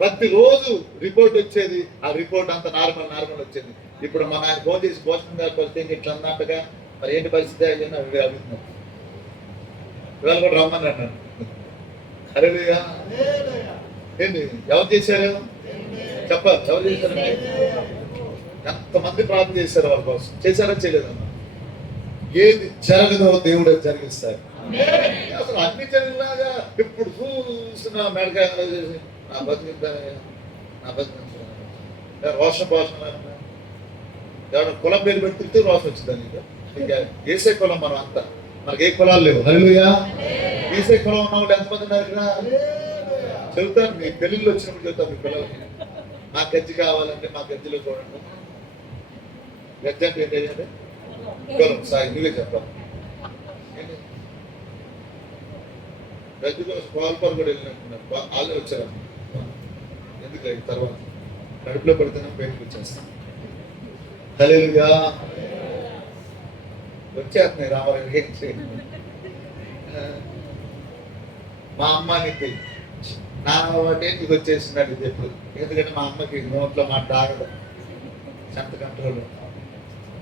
ప్రతిరోజు రిపోర్ట్ వచ్చేది, ఆ రిపోర్ట్ అంత నార్మల్ వచ్చేది. ఇప్పుడు మన ఆయన ఫోన్ చేసి పోస్టింగ్ గారి పరిస్థితి ఇట్లా అన్నట్టుగా, మరి ఏంటి పరిస్థితి అయ్యని అడుగుతున్నారు. ఇవాళ కూడా రమ్మని అన్నాను. హల్లెలూయా. ఏంటి ఎవరు చేశారు చెప్పాలి, ఎవరు చేశారంటే ఎంతమంది ప్రార్థన చేశారు వాళ్ళ కోసం. చేశారా చేయలేదమ్మా? ఏది జరగదో దేవుడు జరిగిస్తారు. అసలు అన్ని జరిగినాగా ఇప్పుడు చూసిన మెడకాయ నా బతికిద్దానే, నా బతికి రోషం పోషణ ఎవరైనా కులం పేరు పెడుతుంటే రోషం వచ్చిందని. ఇంకా ఏసే కులం మనం అంతా, మనకి ఏ కులాలు లేవు. హల్లెలూయా. ఏసే కులం ఉన్న వాళ్ళు ఎంతమంది ఉన్నారు ఇక్కడ? చెబుతాను, మీ పెళ్ళిళ్ళు వచ్చినప్పుడు చెబుతాను. మీ పిల్లలకి మా గజ్జి కావాలంటే మా గజ్జిలో చూడండి. గజ్జి అంటే ఏంటంటే కులం. సాయి నువ్వే చెప్తాం. గజ్జి కోసం పాల్పర్ కూడా వెళ్ళినట్టున్నారు. వాళ్ళే వచ్చారు. ఎందుకు తర్వాత కడుపులో పడితేనే బయటకు వచ్చేస్తాం. హల్లెలూయా. వచ్చేస్తున్నాయి రామారావు. ఏం చేయండి. మా అమ్మానికి నాన్న ఇంటికి వచ్చేసినాడు ఎప్పుడు. ఎందుకంటే మా అమ్మకి నోట్లో మాట తాగదు, చెంత కంట్రోల్.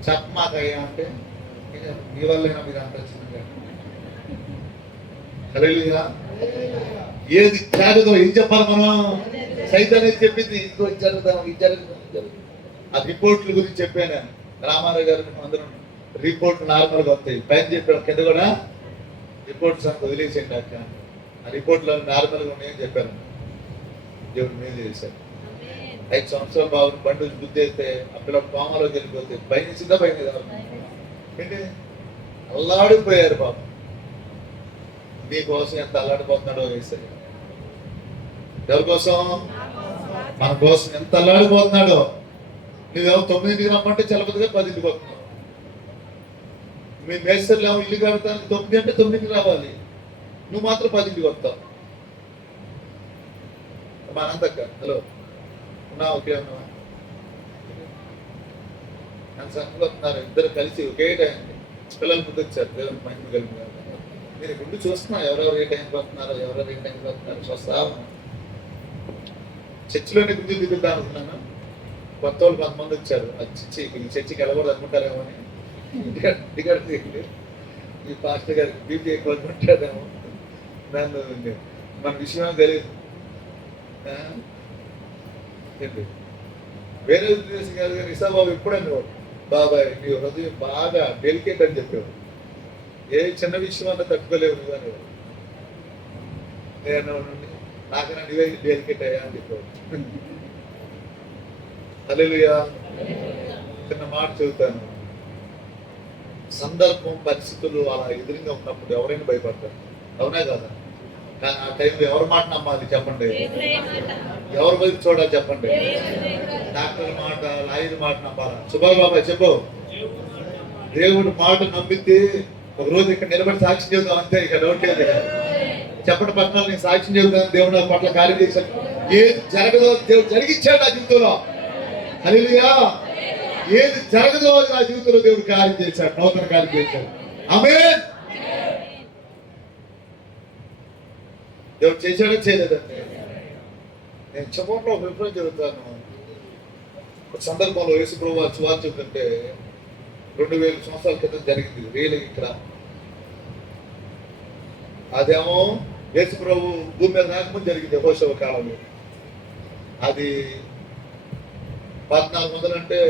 చెప్పమాకయ్యా అంటే మీ వల్లైనా మీరు అంత వచ్చింది. హల్లెలూయా. ఏది త్యాగదో ఏం చెప్పాలి మనం? సైతాన్ని చెప్పింది ఇంకో జరుగుతాం ఇది జరుగుతాం. ఆ రిపోర్ట్ల గురించి చెప్పాను నేను. రామారావు గారు అందరూ రిపోర్ట్ నార్మల్గా వస్తాయి, పైన చెప్పాను కింద కూడా రిపోర్ట్స్ అంత వదిలేసేయండి అక్క. ఆ రిపోర్ట్లో నార్మల్గా ఉన్నాయని చెప్పాను. దేవుడు మీద చేశారు. 5 సంవత్సరాల బాబుని బండి బుద్ధి అయితే ఆ పిల్లలు కోమలోకి వెళ్ళిపోతే పైన సిద్ధ పైన ఏంటి అల్లాడిపోయారు బాబు. నీకోసం ఎంత అల్లాడిపోతున్నాడో వేసాడు. ఎవరి కోసం? మన కోసం ఎంత అల్లాడిపోతున్నాడో. నువ్వేమో 9ంటికి రమ్మంటే చలపతిగా 10ంటికి వస్తున్నావు. మీ మేస్టర్లు ఏమో ఇల్లు కడతాను 9 అంటే 9ంటికి రావాలి, నువ్వు మాత్రం 10ంటికి వస్తావు. మా అనంతక్క హలో ఉన్నా ఓకే ఉన్నావా? నన్ను సంఘంలో వస్తున్నారు ఇద్దరు కలిసి ఒకే టైం. పిల్లలు ముందు వచ్చారు, పిల్లలు మహిమ కలిగి. మీరు గుండు చూస్తున్నా ఎవరెవరు ఏ టైంకి వస్తున్నారో, ఎవరెవరు ఏ టైంకి వస్తున్నారో చూస్తా. చర్చిలోనే గుండు దిగుద్దాం అనుకున్నాను. కొత్త వాళ్ళు కొంతమంది వచ్చారు. ఈ చర్చికి వెళ్ళకూడదు అనుకుంటారేమో అని టికెట్ దిగి ఈ పాస్టర్ గారికి బీపీ ఎక్కువ అనుకుంటారేమో. నన్ను మన విషయం తెలియదు. ఏంటి వేరే ఉద్దేశం కాదు కానీ ఇసాబాబు ఎప్పుడని బాబాయ్ నీ హృదయం బాగా డెలికేట్ అని చెప్పేవాడు. ఏ చిన్న విషయం అన్నా తట్టుకోలేవు నువ్వు అని. నేను నాకన్నా నువ్వే డెలికేట్ అయ్యా అని చెప్పేవాడు. హల్లెలూయా. చిన్న మాట చెబుతాను. సందర్భం పరిస్థితులు అలా ఎదురుగా ఉన్నప్పుడు ఎవరైనా భయపడతారు, అవునా కదా? కానీ ఆ టైంలో ఎవరి మాట నమ్మాలి చెప్పండి? ఎవరి వైపు చూడాలి చెప్పండి? డాక్టర్ మాట, లాయర్ మాట నమ్మాలా? సుబ్బాబాబాయ్ చెప్పు. దేవుడు మాట నమ్మితే ఒక రోజు ఇక్కడ నిలబడి సాక్ష్యం చెబుతాం అంతే, ఇక డౌట్ లేదు. చెప్పండి పట్టణాలు నేను సాక్ష్యం చెబుతాను. దేవుడు నా పట్ల కార్యం చేశాడు. ఏది జరగదో దేవుడు జరిగించాడు నా జీవితంలో. హల్లెలూయా. ఏది జరగదో నా జీవితంలో దేవుడు కార్యం చేశాడు, నూతన కార్యం చేశాడు. ఆమేన్. దేవుడు చేశాడో చేయలేదండి. నేను చెప్పడంలో ఒక విషయం చెబుతాను. ఒక సందర్భంలో యేసు ప్రభువు వారు సువార్త చెబుతుంటే 2000 సంవత్సరాల క్రితం జరిగింది. రియల్ ఇక్కడ అదేమో యేసు ప్రభు భూమి మీద రాకముందు జరిగింది. యెహోషువ కాలంలో అది 1400 అంటే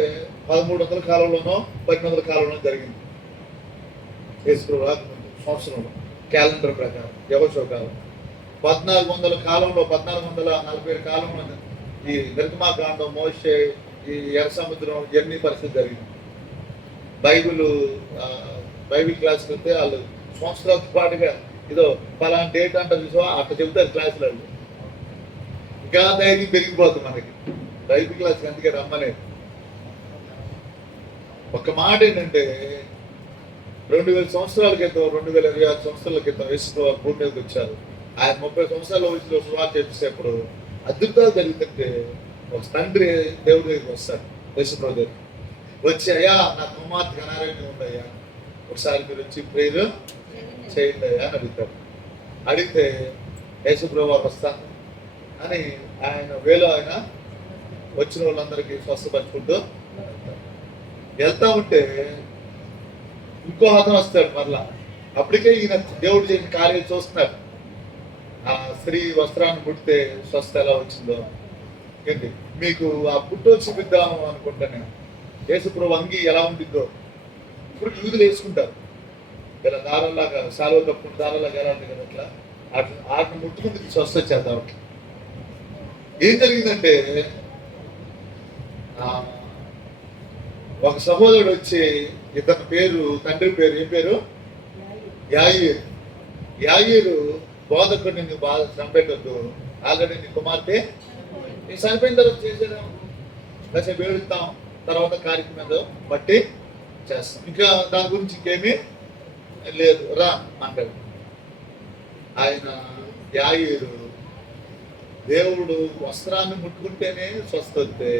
1300 కాలంలోనో 1200 కాలంలో జరిగింది. యేసు ప్రభు రాకముందు సంవత్సరంలో క్యాలెండర్ ప్రకారం యెహోషువ కాలం 1400 కాలంలో 1447 కాలంలో ఈ నిర్గమాకాండం, మోషే, ఈ ఎర్ర సముద్రం ఇవన్నీ పరిస్థితి జరిగింది. బైబిల్ క్లాస్కి వెళ్తే వాళ్ళు సంవత్సరాలతో పాటుగా ఇదో పలానా డేట్ అంటారు చూసా అట్లా చెబుతారు క్లాసులలో. ఇంకా ధైర్యం పెరిగిపోతుంది మనకి బైబిల్ క్లాస్కి. అందుకే రమ్మలేదు. ఒక మాట ఏంటంటే 2000 సంవత్సరాల క్రితం 2026 సంవత్సరాల క్రితం యేసు భూమి మీదకి వచ్చారు. ఆయన 30 సంవత్సరాల వయసులో సువార్త చేసేటప్పుడు అద్భుతాలు జరుగుతుంటే ఒక తండ్రి దేవుడి దగ్గరికి వస్తాడు. యేసు ప్రభు దగ్గరికి వచ్చి, అయ్యా నా కుమార్తెకి అనారోగ్యం ఉందయ్యా, ఒకసారి మీరు వచ్చి ప్రేయర్ చేయండి అయ్యా అని అడుగుతాడు. అడిగితే యేసు ప్రభు వస్తాను అని ఆయన వేలో ఆయన వచ్చిన వాళ్ళందరికీ స్వస్థపరుచుకుంటూ వెళ్తా ఉంటే ఇంకో హతం వస్తాడు మరలా. అప్పటికే ఈయన దేవుడు చేసిన కార్యం చూస్తున్నాడు. ఆ స్త్రీ వస్త్రాన్ని పుడితే స్వస్థ ఎలా వచ్చిందో ఏంటి మీకు ఆ పుట్టో చూపిద్దాము అనుకుంటా నేను. యేసు ప్రభు అంగి ఎలా ఉంటుందో ఇప్పుడు యూదులు వేసుకుంటారు. ఇలా దారాలాగా సాలువ కప్పుకుంటే దారాలాగా ఎలా ఉంటుంది కదా, అట్లా వాటిని ముట్టుకుంటే స్వస్థ వచ్చేద్దాం. ఏం జరిగిందంటే ఒక సహోదరుడు వచ్చి, ఇతని పేరు తండ్రి పేరు ఏం పేరు? యాయీరు. యాయీరు బోధకుడిని నువ్వు బాగా చంపెట్టద్దు, ఆల్రెడీ నీ కుమార్తె నీ చనిపోయిన తర్వాత చేసేదాం, కాసేపు ఏడుస్తాం, తర్వాత కార్యక్రమం బట్టి చేస్తాం, ఇంకా దాని గురించి ఇంకేమీ లేదు రా అంటాడు. ఆయన యాయీరు దేవుడు వస్త్రాన్ని ముట్టుకుంటేనే స్వస్థ వస్తే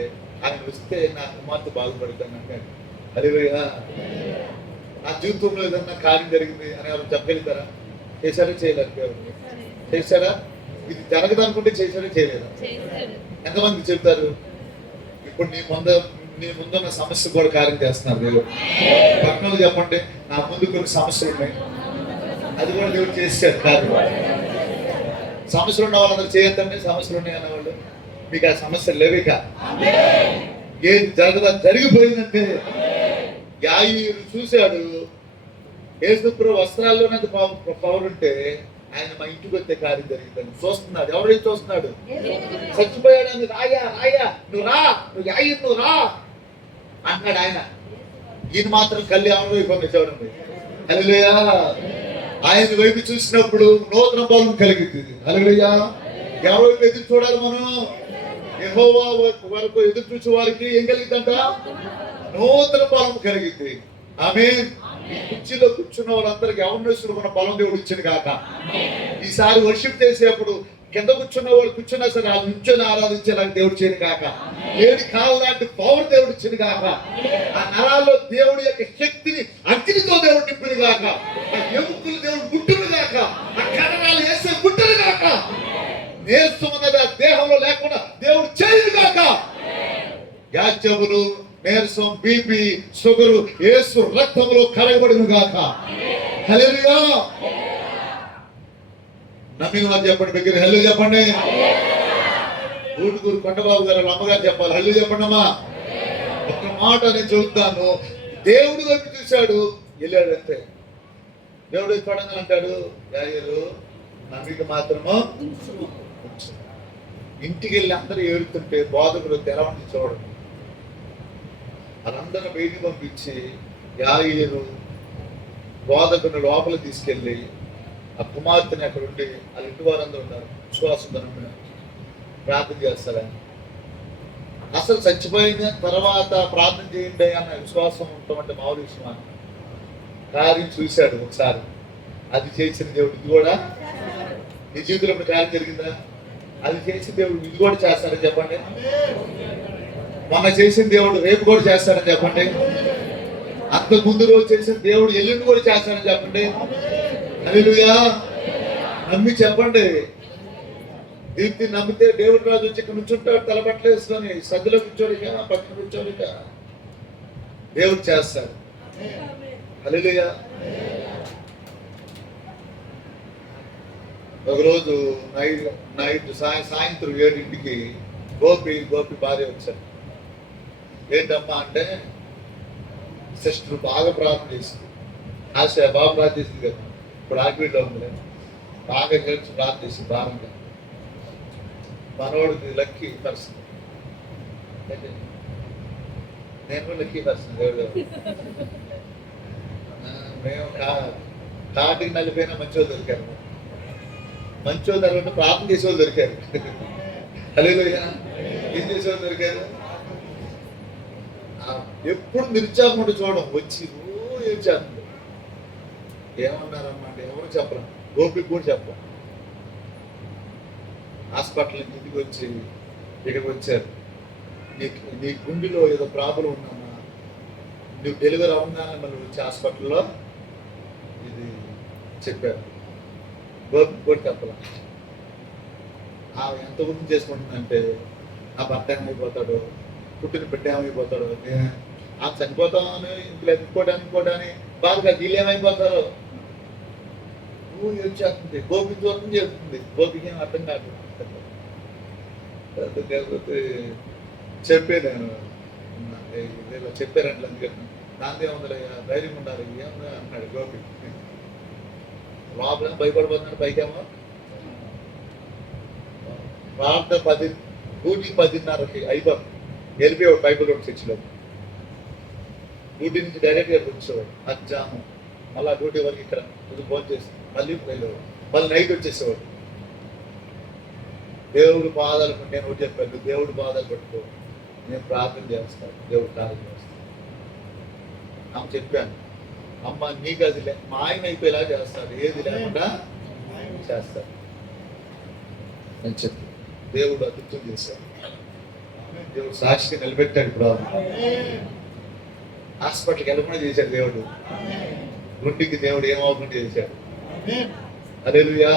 ఆయన వస్తే నా కుమార్తె బాగుపడతాను అంటాడు. హల్లెలూయా. నా జీవితంలో ఏదన్నా కార్యం జరిగింది అని ఎవరు చెప్పగలుగుతారా? చేశారో చేయలేరు? చేశారా? ఇది జరగదనుకుంటే చేశారో చేయలేదా? ఎంతమంది చెప్తారు? ఇప్పుడు నీ ముందున్న సమస్య కూడా కార్యం చేస్తున్నారు దేవుడు. పక్కన చెప్పండి, నా ముందు కొన్ని సమస్యలు ఉన్నాయి, అది కూడా దేవుడు చేశారు కార్యం. సమస్యలు ఉన్న వాళ్ళందరూ చేయొద్దండి. సమస్యలు ఉన్నాయి అన్నవాళ్ళు మీకు ఆ సమస్యలు లేవిక. ఏది జరగదా జరిగిపోయిందంటే యాయీరు చూశాడు, యేసుప్రభు వస్త్రాల్లోనే పవర్ ఉంటే ఆయన మా ఇంటికి వస్తే కార్యం జరిగిందని చూస్తున్నాడు. ఎవరైతే చూస్తున్నాడు? చచ్చిపోయాడు. రాయా రాయా నువ్వు రా, నువ్వు యాయీరు నువ్వు రా అన్నాడు ఆయన. ఈయన మాత్రం కళ్ళు ఎవరి వైపు పంపించేవాడు. హల్లెలూయా. ఆయన వైపు చూసినప్పుడు నూతన బలం కలిగింది. హల్లెలూయా. ఎవరి వైపు ఎదురు చూడాలి మనం? యెహోవా వరకు ఎదురు చూసే వారికి ఏం కలిగిద్దంట? నూతన బలం కలిగింది. ఆమేన్. ఈ కుర్చీలో కూర్చున్న వాళ్ళందరికీ యవనస్తులు మన బలం దేవుడు ఇచ్చింది కాక. ఈసారి వర్షిప్ చేసేప్పుడు కింద కూర్చున్న వాళ్ళు కూర్చున్నా సరే వాళ్ళు నుంచొని ఆరాధించేలాగా దేవుడు చేయను కాక. ఏడు కాళ్ళ లాంటి పవర్ దేవుడు ఇచ్చింది కాక. ఆ నరాల్లో దేవుడి యొక్క శక్తిని అగ్నితో దేవుడు నింపిన కాక. ఆ ఎముకలు దేవుడు గుట్టును కాక. ఆ కణాలు వేసే గుట్టలు కాక. నీరసం అన్నది ఆ దేహంలో లేకుండా దేవుడు చేయను కాక. యాచములు, నీరసం, బీపీ, షుగరు యేసు రక్తంలో కరగబడిన గాక. హల్లెలూయా. నమ్మిన వారు చెప్పండి, దగ్గర హల్లు చెప్పండి. ఊటుకూరు కొండబాబు గారు అమ్మగారు చెప్పాలి. హల్లు చెప్పండి అమ్మా. ఒక్క మాట నేను చెబుతాను. దేవుడు వైపు చూశాడు, వెళ్ళాడు అంతే. దేవుడు చూడంగా అంటాడు, యాయీరు నమ్మిక మాత్రము ఇంటికి వెళ్ళి అందరూ ఏడుతుంటే బోధకుడు తెరవండి చూడండి. వాళ్ళందరూ బయటికి పంపించి యాయీరు బోధకుని లోపల తీసుకెళ్ళి ఆ కుమార్తెని అక్కడ ఉండి వాళ్ళ ఇంటి వారందరూ ఉన్నారు విశ్వాసంతో ప్రార్థన చేస్తారని. అసలు చచ్చిపోయిన తర్వాత ప్రార్థన చేయండి అన్న విశ్వాసం ఉంటామంటే మామూలు విషయం. కార్యం చూశాడు ఒకసారి, అది చేసిన దేవుడు ఇది కూడా నీ జీవితంలో కార్యం జరిగిందా? అది చేసిన దేవుడు ఇది కూడా చేస్తాడని చెప్పండి. మొన్న చేసిన దేవుడు రేపు కూడా చేస్తాడని చెప్పండి. అంతకు ముందు రోజు చేసిన దేవుడు ఎల్లుండి కూడా చేస్తాడని చెప్పండి. హల్లెలూయా. నమ్మి చెప్పండి. దీప్తి నమ్మితే దేవుడు రాజు వచ్చి ఇక్కడ నుంచుంటాడు, తలబట్టలు వేసుకొని సద్దులో కూర్చోడిక పక్కన కూర్చోడిక దేవుడు చేస్తాడు. హల్లెలూయా. ఒకరోజు సాయంత్రం 7ంటికి గోపి భార్య వచ్చారు. ఏంటమ్మా అంటే, సిస్టర్ బాగా ప్రార్థన చేసింది. ఆశ బాగా ప్రార్థన చేసింది కదా, ఇప్పుడు ఆగిపోయిలో ఉంది. బాగా కలిసి ప్రార్థన చేసింది భారంగా. మనవాడికి లక్కీ పర్సన్, నేను లక్కీ పర్సన్. దేవుడు మేము కాటికి నలిపోయినా మంచివాళ్ళు దొరికారు. మంచివాళ్ళు తర్వాత ప్రార్థన చేసేవాళ్ళు దొరికారు. హల్లెలూయా. ఏం చేసేవాళ్ళు దొరికారు? ఎప్పుడు నిరుత్సాహం చూడడం వచ్చి ఏం చేస్తుంది. ఏమన్నారమ్మా అంటే ఎవరు చెప్పరా, గోపికి కూడా చెప్పరా. హాస్పిటల్ నుంచి ఇంటికి వచ్చి ఇక్కడికి వచ్చారు. నీ గుండెలో ఏదో ప్రాబ్లం ఉందమ్మా, నువ్వు డెలివరీ అవగానే మళ్ళీ వచ్చి హాస్పిటల్లో ఇది చెప్పారు. గోపికి కూడా చెప్పరా. ఆమె ఎంత గురించి చేసుకుంటుందంటే ఆ భర్త ఏమైపోతాడు, పుట్టిన బిడ్డ ఏమైపోతాడు, ఆ చనిపోతామని ఇంట్లో ఇంకోటాని బాగా వీళ్ళు ఏమైపోతారు. నువ్వు ఏం చేస్తుంది, గోపి దూరం చేస్తుంది. గోపికి ఏం అర్థం కాదు. లేకపోతే చెప్పేదాను చెప్పారంటే అందుకని దాంతో ఉందలయ్యా, ధైర్యం ఉండాలి ఏమన్నా అన్నాడు గోపి. లోపల భయపడిపోతున్నాడు, పైకేమో రాత్రి 10:10:30కి అయిపోతుంది. వెళ్ళిపోయాడు బైబిల్ రోడ్ చర్చిలో. డ్యూటీ నుంచి డైరెక్ట్గా వచ్చేవాడు మధ్యాహ్నం. మళ్ళీ డ్యూటీ వరకు ఇక్కడ ఫోన్ చేసి మళ్ళీ వెళ్ళేవాడు. మళ్ళీ నైట్ వచ్చేసేవాడు. దేవుడు పాదాలు నేను ఒకటి చెప్పాను, దేవుడు పాదాలు పట్టుకో, నేను ప్రార్థన చేస్తాను, దేవుడు కార్యం చేస్తాను. అమ్మ చెప్పాను, అమ్మ నీకు అది మా ఆయన అయిపోయేలా చేస్తాడు, ఏది లేకుండా చేస్తాడు అని చెప్పి దేవుడు అద్భుతం చేశాడు. దేవుడు సాక్షిగా నిలబెట్టాడు. ఇప్పుడు హాస్పిటల్కి వెళ్ళకుండా చేశాడు దేవుడు. గుండెకి దేవుడు ఏమవకుండా చేశాడు. హల్లెలూయా.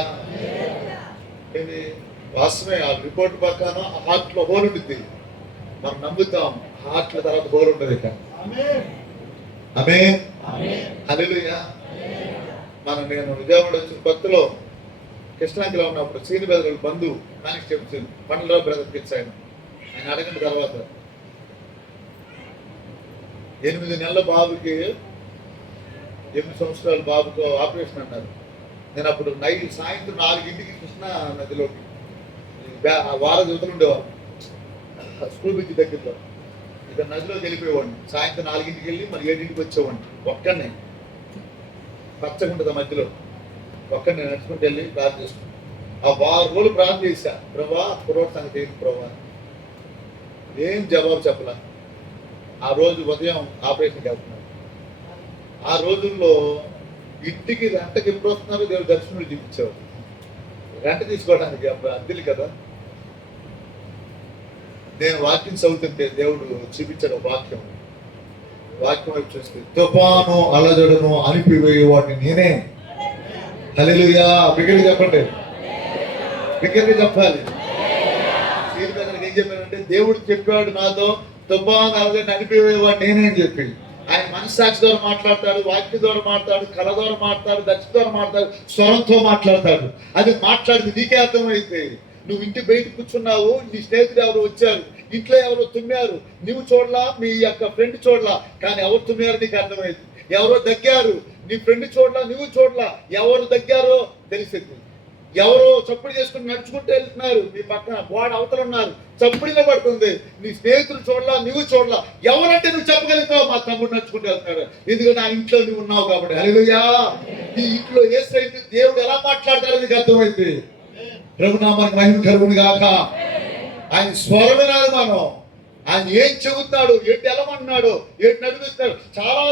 ఇది వాస్తవమే. ఆ రిపోర్ట్ ప్రకారం హార్ట్ లో హోల్ ఉంటుంది. మనం నమ్ముతాం హార్ట్ లో తర్వాత హోల్ ఉండదు. ఇక ఆమేన్. హల్లెలూయా. నేను విజయవాడ వచ్చిన కొత్తలో కృష్ణాంగిలో ఉన్నప్పుడు సీని బ్రదర్ బంధువు కానిస్టేబుల్ బండ్లో బ్రదర్ పిలిచి ఆయన నేను అడగిన తర్వాత 8 నెలల బాబుకి 8 సంవత్సరాల బాబుకు ఆపరేషన్ అన్నారు. నేను అప్పుడు సాయంత్రం 4ంటికి కృష్ణా నదిలోకి వార యువతలు ఉండేవాళ్ళు స్కూల్ బ్రిడ్జ్ దగ్గరలో. ఇక నదిలోకి వెళ్ళిపోయేవాడిని. సాయంత్రం 4ంటికి వెళ్ళి మరి 7ంటికి వచ్చేవాడిని. ఒక్కడనే పచ్చగుంటది మధ్యలో ఒక్కడిని నడుచుకుంటూ వెళ్ళి ప్రార్థన చేసుకున్నాను. ఆ 6 రోజులు ప్రార్థన చేశా. ప్రభా కుర్రోడ్ సంగతి ఏంటి ప్రభా, ఏం జవాబు చెప్పలా. ఆ రోజు ఉదయం ఆపరేషన్కి వెళ్తున్నాను. ఆ రోజుల్లో ఇంటికి రెంటకి ఎప్పుడు వస్తున్నారు దేవుడు దర్శనులు చూపించేవారు. రెంట తీసుకోవడానికి అప్పుడు అద్దెలు కదా. నేను వాక్యం చదువుతుంటే దేవుడు చూపించాడు వాక్యం వైపు చూస్తే తుఫాను అలజడును అనిపివేయేవాడిని నేనే. హల్లెలూయా. బిగ్గరగా చెప్పండి, బిగ్గరగా చెప్పాలి. ఏం చెప్పానంటే దేవుడు చెప్పాడు నాతో తుఫాను అలజడిని అనిపివేయేవాడిని నేనే అని చెప్పి. ఆయన మనస్సాక్షి ద్వారా మాట్లాడతాడు, వాక్య ద్వారా మాట్లాడు, కళ ద్వారా మాట్లాడు, దర్శి ద్వారా మాట్లాడు, స్వరంతో మాట్లాడతాడు. అది మాట్లాడింది నీకే అర్థమైతే. నువ్వు ఇంటి బయట కూర్చున్నావు, నీ స్నేహితుడు ఎవరు వచ్చారు, ఇంట్లో ఎవరో తుమ్మారు, నువ్వు చూడలా, మీ యొక్క ఫ్రెండ్ చూడలా, కానీ ఎవరు తుమ్మారు నీకు అర్థమైంది. ఎవరో దగ్గారు, నీ ఫ్రెండ్ చూడలా, నువ్వు చూడలా, ఎవరు దగ్గారో తెలిసింది. ఎవరో చప్పుడు చేసుకుని నడుచుకుంటూ వెళ్తున్నారు, మీ పక్కన గోడ అవతల ఉన్నారు, చప్పుడిగా పడుతుంది, నీ స్నేహితులు చూడలా, నువ్వు చూడలా. ఎవరంటే నువ్వు చెప్పగలుగుతావు, మా తమ్ముడు నడుచుకుంటూ వెళ్తున్నాడు, ఎందుకంటే నా ఇంట్లో నువ్వు ఉన్నావు కాబట్టి. హల్లెలూయా. ఈ ఇంట్లో ఏ సైడ్ దేవుడు ఎలా మాట్లాడతాడో నీకు అర్థమైంది. ప్రభునామానికి మహిమ కలుగును గాక. ఆయన స్వరమే నాది మనం. ఆయన ఏం చెబుతాడు, ఏంటి ఎలమన్నాడు, ఏంటి నడిపిస్తాడు. చాలా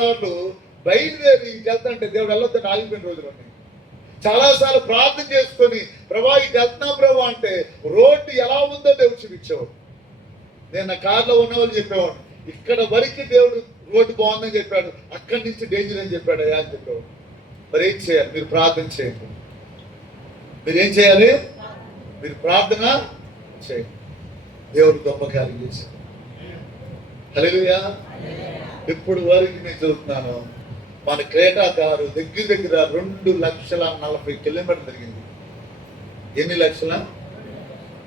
సార్లు బయలుదేరి వెళ్తాంటే దేవుడు వెళ్ళొద్దని ఆగిపోయిన రోజులు ఉన్నాయి. చాలా సార్లు ప్రార్థన చేసుకొని ప్రభా ఇటు వెళ్తున్నాం ప్రభా అంటే రోడ్డు ఎలా ఉందో దేవుడు చూపించేవాడు. నేను నా కార్లో ఉన్న వాళ్ళు చెప్పేవాడు, ఇక్కడ వరకు దేవుడు రోడ్డు బాగుందని చెప్పాడు, అక్కడి నుంచి డేంజర్ అని చెప్పాడు అయ్యా అని చెప్పేవాడు. మరి ఏం చేయాలి? మీరు ప్రార్థన చేయండి. మీరేం చేయాలి? మీరు ప్రార్థన చేయండి. దేవుడు గొప్ప కార్యం చేశాడు. హల్లెలూయా. ఇప్పుడు వరకు నేను చదువుతున్నాను, మన క్రేటా కారు దగ్గర 2,40,000 కిలోమీటర్లు తిరిగింది. ఎన్ని లక్షల?